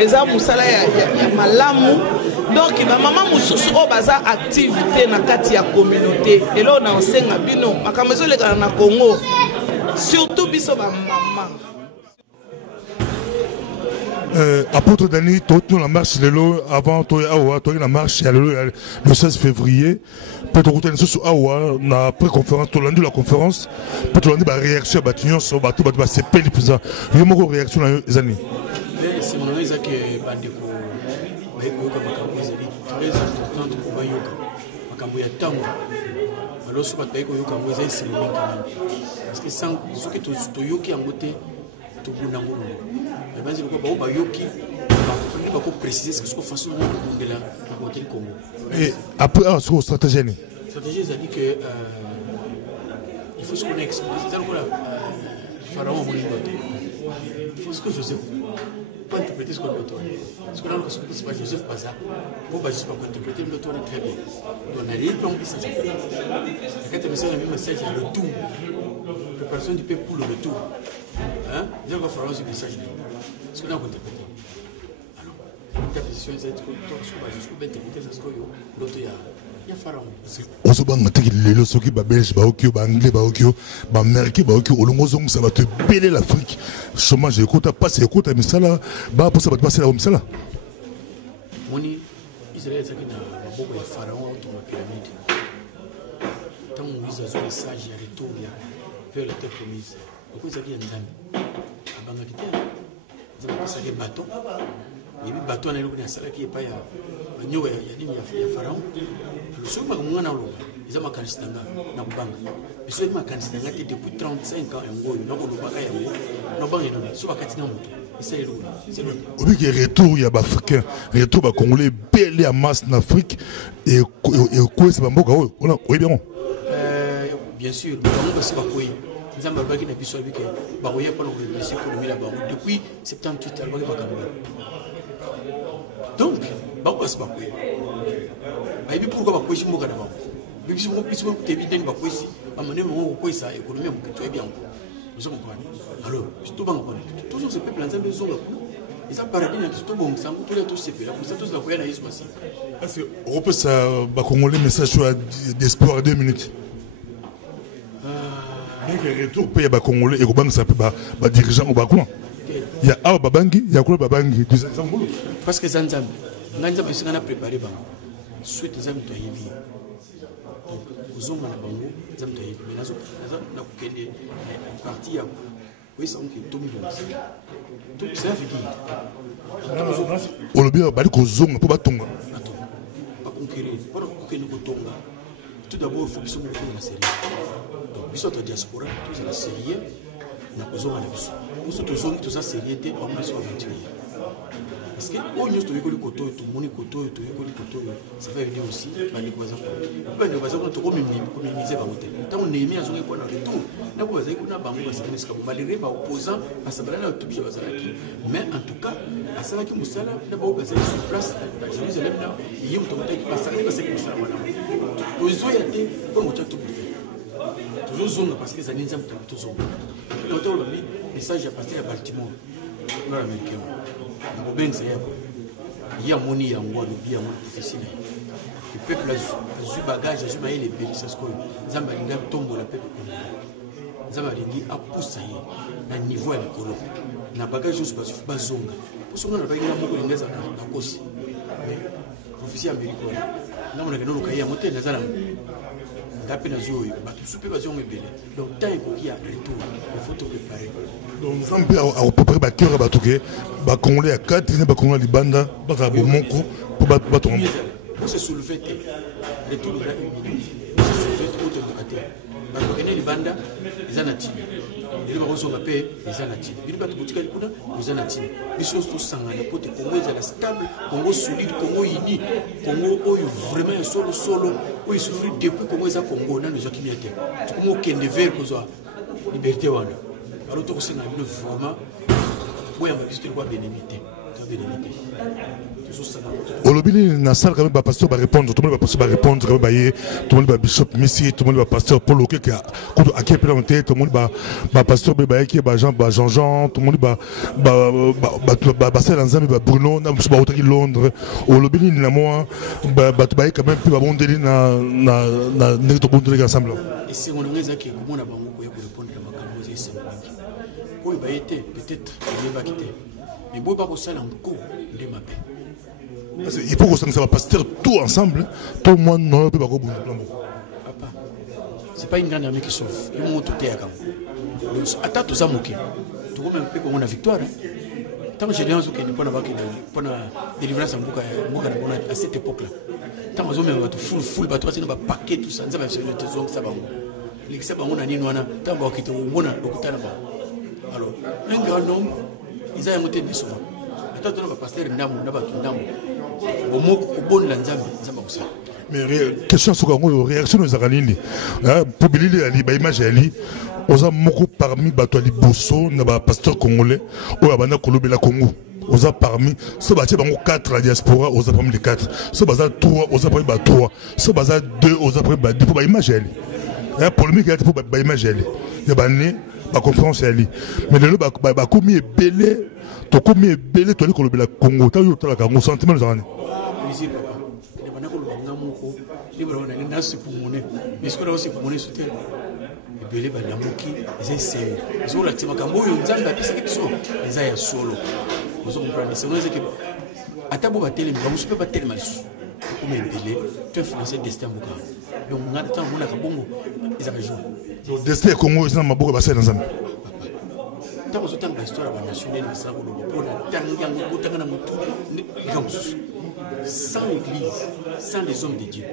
eza musala ya malamu. Donc ba maman mususu o baza activité na kati ya communauté et là on a enseigné bino makambezo le na Congo surtout biso ba maman. Apôtre Dani, tout la marche avant la marche le 16 février. Peut-être que nous avons la pré-conférence, la conférence, peut-être la réaction à Batignon, sur Batou, c'est pénible. Il y a une réaction dans les années. C'est mon avis que Bandeko, très important pour Bayoka. Makambo ya tango. Alors ce que Yoka Moïse c'est le même parce que sans ce que tu yoki en côté tout bunango. Mais basi le quoi ba yoki ba ko préciser ce que façon de la côté du Congo. Et après sur stratégie. Stratégie ça dit que il faut se connecter. C'est ça le pharaon mon il faut que Joseph pas interpréter ce qu'on doit tourner. Parce que là, c'est pas Joseph pas ça. Pour pas juste pas interpréter, le tourner très bien. Donc, on a les plans qui sont faits. Quand tu as le message, il y a le tout. Préparation du peuple pour le retour. Hein? Il va falloir ce message. Parce que là, on interprète. Alors, l'interprétation, c'est être jusqu'au bien interpréter, c'est ce que l'autre, il y a pharaon. On se bat les leçons qui belge, baokio, anglais, baokio, américain, baokio, olongozong, ça va te péler l'Afrique. Chômage, écoute, passe, écoute, mais ça là, bah pour ça va te passer là, comme ça là. Moni, Israël, c'est qu'il y a beaucoup de pharaons autour de la pyramide. Tant Moïse a son message, il y a retour vers la terre promise. Pourquoi ça vient d'Amérique? À Bangaquita, ils ont passé des bâtons. Il y a des bâtons dans le salle qui est pas il y a pharaon. Le seul que nous avons, ils ont un candidat dans le banque. Le seul candidat depuis 35 ans, nous avons un banque. C'est au lieu de retour, il y a des Africains, retour des Congolais, belé à masse en Afrique et quoi c'est pas bon, oui bien. Bien sûr, mais on va se battre. Nous avons fait une épisode avec Baroya pendant que le monsieur économie là-bas depuis 78 ans, donc, pourquoi c'est pas quoi? Et puis pourquoi pas quoi si moi quand même? Mais si moi t'évites pas quoi si, à mon avis moi quoi ça économie on peut bien. Nous sommes quoi? Alors, tout bon quoi? Toujours ce peuple ensemble ils ont là. Ils ont parlé de tout bon ça, tous les tous ces pays là, pour ça tous la quoi là ils sont aussi. Est-ce que Europe ça va congolais message d'espoir 2 minutes? Donc le retour paye ba congolais et Bank ça peut ba dirigeant au Bakoua. Il y a Babangi, il y a quoi Babangi, parce que Zanzam, Zanzam c'est qu'on a préparé ba. souhaite les amis de Yébi. Donc, aux hommes, on a bango, les amis de Yébi. Mais là, on a une partie à. Oui, ça, on est tombé dans ça. Donc, c'est la vie. On le bien, bali ko zonga pour batonga. Pas conquérir, pas conquérir le tonga. Tout d'abord, il faut que nous fassions la série. Donc, nous sommes en diaspora, tous en la série. Nous avons nous sommes tous en série, on a besoin d'aventurier. Parce que on nous sommes les côtés, tout le monde est côté, tout le monde est côté. Ça fait venir aussi. Mais nous avons pas de raison pour minimiser par hôtel. Tant on est mis à zone pour le retour. Nous avons besoin qu'on a bambou parce que nous sommes malgré par opposant à sa balade au tout petit bazaraki. Mais en tout cas, à Salaki Moussala, nous avons besoin sur place à Jérusalem là. Il y a un temps qui passe à Moussala. Nous avons été pour monter tout. Toujours zone parce que ça n'est pas tout zone. Nous avons le message à passer à Baltimore, nord-américain. Il y a mon y a moi le bien professionnel. Le peuple a eu bagage, a eu les pays, ça se connaît. Zamalinga tombe la peuple. Zamalingi a poussé à niveau à l'école. Na bagage juste parce que bazonga. Pour ce qu'on a pas eu la mot de l'Église à cause. Mais officier américain. Là on a gagné le cahier à monter les armes. Donc, tant qu'il y a retour, il faut tout préparer. Donc, nous sommes à préparer le cœur à Batouké, à Congolais à 4, à Congolais à Libanda, à Bomonko, pour battre. Pour se soulever, le tout le grand humilié. Pour se soulever, autre locataire. Parce que les Libanda, les Anatines. Les Libanda sont appelés les Anatines. Les Libanda, les Anatines. Les choses tous sang, les potes, Congo est stable, Congo solide, Congo uni, Congo vraiment solo, où il souffre depuis Congo est à Congo, dans les gens qui m'y étaient. Tout le monde qui est devenu pour la liberté. Alors, tout le monde vraiment, oui, on va visiter le roi bénédicté. Au lobby, na salle quand même, pasteur va répondre, tout le monde va répondre, tout le monde va bishop Messi, tout le monde va pasteur Paul Oké qui a qui présenté, tout le monde va pasteur Bébaye qui est Jean-Jean, tout le monde va passer dans un Bruno, na va autre Londres. Au lobby, na moi, va quand même plus va monter na tout le monde ensemble. Et si on a qui comment on a bango pour répondre à ma camouflage, c'est pour le baïté peut-être il va quitter. Mais bon, pas ça encore de ma paix. Il faut que ça va passer tout ensemble. Tout le monde ne peut pas go Papa, c'est pas une grande armée qui sauve. Il faut tout à quand. Attends tout ça moqué. Tout comme un peu comme on a victoire. Tant que j'ai dit que nous pas na délivrance en Mouka à cette époque-là. Tant que nous avons full bateau, c'est un paquet tout ça. Nous avons fait le trésor ça va. Les ça va on a ni nous na tant que qui te on a le coup là-bas. Alors un grand nombre ils ont monté des souvent. Tant que nous va passer ndamu na batu ndamu. Au mot au bon lanzambe nzamba aussi. Mais question sur la réaction de Zagalini. Pour Billy Ali, image Ali, on a beaucoup parmi Batouali Bosso, n'a pasteur congolais, ou Abana Kolobe la Congo. On a parmi, ce bâti bango 4 la diaspora, on a parmi les 4. Ce bazar 3, on a parmi 3. Ce bazar 2, on a parmi 2 pour image Ali. Polémique est pour image Ali. Il y a bané, la conférence Ali. Mais le ba commis est belé, to commis est belé, to ali Kolobe la Congo. T'as eu la Congo sentiment de Zagalini. Plaisir papa. Libre on a nasi pour monnaie mais ce qu'on a aussi pour monnaie sauter et belé ba namuki c'est c'est sur la tima kambo yo nzamba pesa quelque chose les aya solo vous comprenez c'est vrai que atabo ba télé mais vous pas télé mal comme belé tu es français destin buka donc on attend on a kabongo ils avaient joué donc destin Congo ils n'ont pas beaucoup passé dans Zambie tant que autant d'histoire ba national mais ça ko pour la tangiango ko tangana mutu comme sans l'église, sans les hommes de Dieu.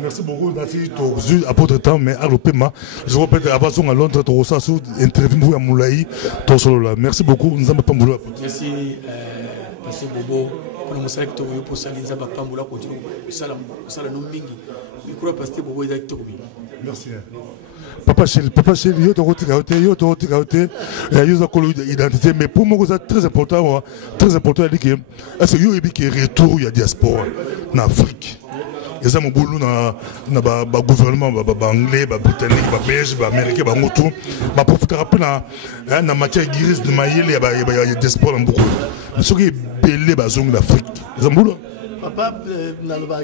Merci beaucoup, Nati. Tu as apporté temps, mais à l'OPEMA, je répète, avant de à Londres, tu as reçu une interview à Moulaï, ton solo là. Merci beaucoup, nous n'avons pas voulu. Merci, Pasteur Bobo. Pour nous saluer, pour saluer, nous n'avons pas voulu continuer. Salam nous mingi. Micro Pasteur Bobo, il a été merci. Papa Chéri, yo to identité, mais pour moi c'est très important, dit que est-ce que yo ebi que retour il y a diaspora en Afrique. Et ça mon boulot na ba gouvernement ba anglais, ba britannique, ba belge, ba américain, ba ngoto, ba profiter un peu na matière grise de maïl, il y a diaspora beaucoup. Mais ce qui est belé ba zone d'Afrique. Ça mon boulot. Papa,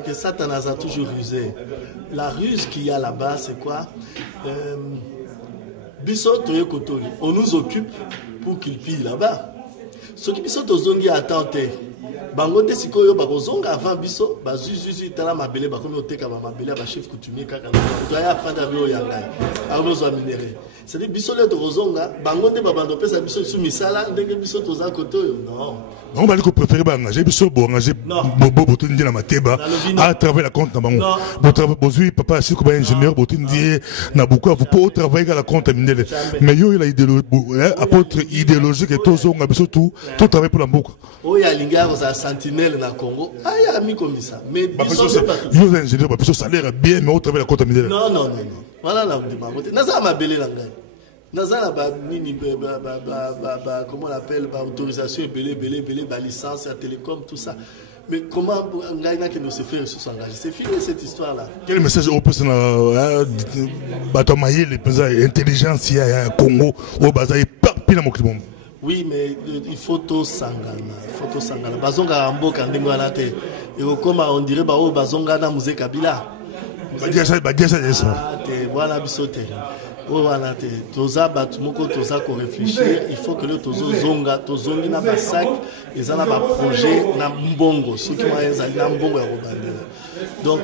que Satan a toujours rusé. La ruse qu'il y a là-bas, c'est quoi? On nous occupe pour qu'il pille là-bas. Ce qui biso tozongi attente. Bangonde sikoyo bakozonga avant biso bazuzuzu tala mabele bakomi oteka mabele ba chef coutumier kaka doya fanda bio yangai arozo minéré c'est dit biso le tozonga bangonde babando pesa biso sous misala ndenge biso toza kotoyo non on va dire préférer engager biso bo engager bobo botundi na mateba à travers la compte na bango bo travail bozui papa si ko ba ingénieur botundi na beaucoup vous pour travailler à la compte minéré mais yo il a idéologie apôtre idéologique et tozonga biso tout travail pour la mboka oya lingaro za sentinelle na Congo aya mi comme ça mais biso yo ingénieur ba biso salaire bien mais au travers la compte minéré non voilà la demande naza mabele la ngai naza ba nini comment on appelle ba autorisation belé ba licence à télécom tout ça mais comment Ngaïna qui nous se fait s'engager c'est fini cette histoire là. Quel message au personnel batomaye les présidents intelligence il a Congo au bazai partout dans mon oui mais il faut tout sangana bazonga mboka ndingo na te et comme on dirait ba o bazonga na musée Kabila voilà bisote voilà te toza batumoko toza ko réfléchir il faut que le tozo zonga tozongi na ba sac et na ba projet na mbongo ce qui va ezali na mbongo ya kobandela donc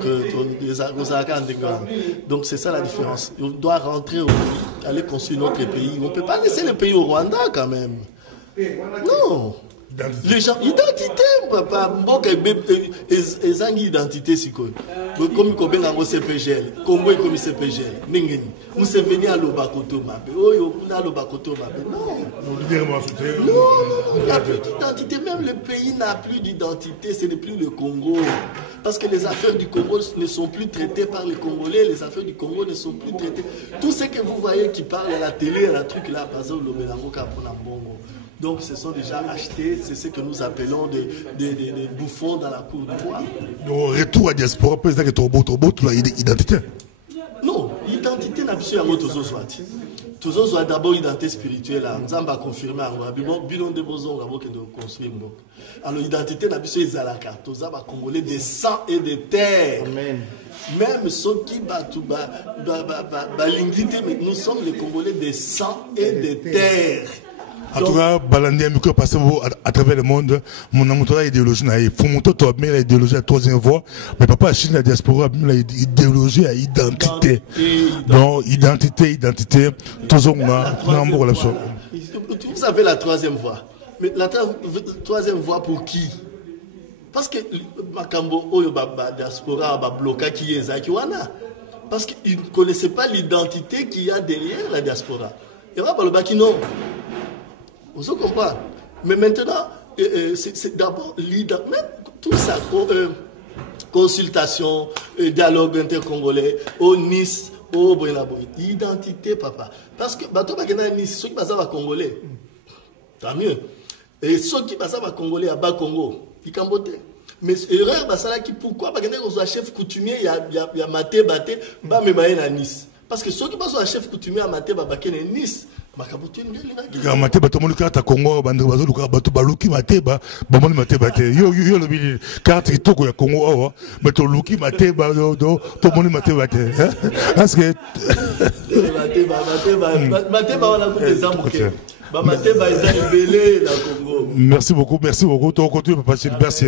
donc c'est ça la différence on doit rentrer aller construire notre pays on peut pas laisser le pays au Rwanda quand même non. Les gens, identité, papa, mboka ezangi identité sikoyo. Comme kobenga ngo CPGL, Congo est comme CPGL. Ningeni, Museveni a lobakoto mabe. Oyo na lobakoto mabe. Non. Non, il n'y a plus d'identité. Même le pays n'a plus d'identité. Ce n'est plus le Congo. Parce que les affaires du Congo ne sont plus traitées par les Congolais. Les affaires du Congo ne sont plus traitées. Tout ce que vous voyez qui parle à la télé, à la truc là, par exemple, le Melango Kaponambongo. Donc, ce sont déjà achetés, c'est ce que nous appelons des bouffons dans la cour du roi. Donc, retour à diaspora, peut-être que tu as identité. Non, l'identité n'a plus à soit. Toujours soit d'abord identité spirituelle. Nous avons confirmé à bilan de Bozon, de construire. Alors, l'identité n'a plus à la carte. Nous avons congolais de sang et de terre. Amen. Même ceux qui battent, nous sommes les Congolais de sang et de terre. En tout cas, Balandia Miko passe à travers le monde, mon amour idéologie, il faut monter l'idéologie à troisième voie, mais papa Chine la diaspora, l'idéologie à identité. Donc, identité, toujours vous avez la troisième voie. Mais la troisième voie pour qui? Parce que Makambo, diaspora, bloqué qui est Zakiwana. Parce qu'ils ne connaissaient pas l'identité qu'il y a derrière la diaspora. Et là, non. Vous comprenez? Mais maintenant, c'est d'abord l'identité, même tout ça, consultation, dialogue intercongolais, au Nice, au Boinaboui, identité, papa. Parce que, Nice, ceux qui passent à Congolais, tant mieux. Et ceux qui passent à Congolais, à Bas-Congo, ils cambotent. Mais erreur, pourquoi? Parce que chef coutumier, il y a Maté, Baté, Bamemaï à Nice. Parce que ceux qui passent à chef coutumier à Maté, Babaké, Nice. Mate batomoni carte Congo bande bazo luka bato baluki mateba bamoni mateba te yo le bili carte kitoko ya Congo awa bato luki mateba do to moni mateba te parce que mateba on a beaucoup d'exemples ba mateba ils ont belé la Congo. Merci beaucoup to continue papa merci.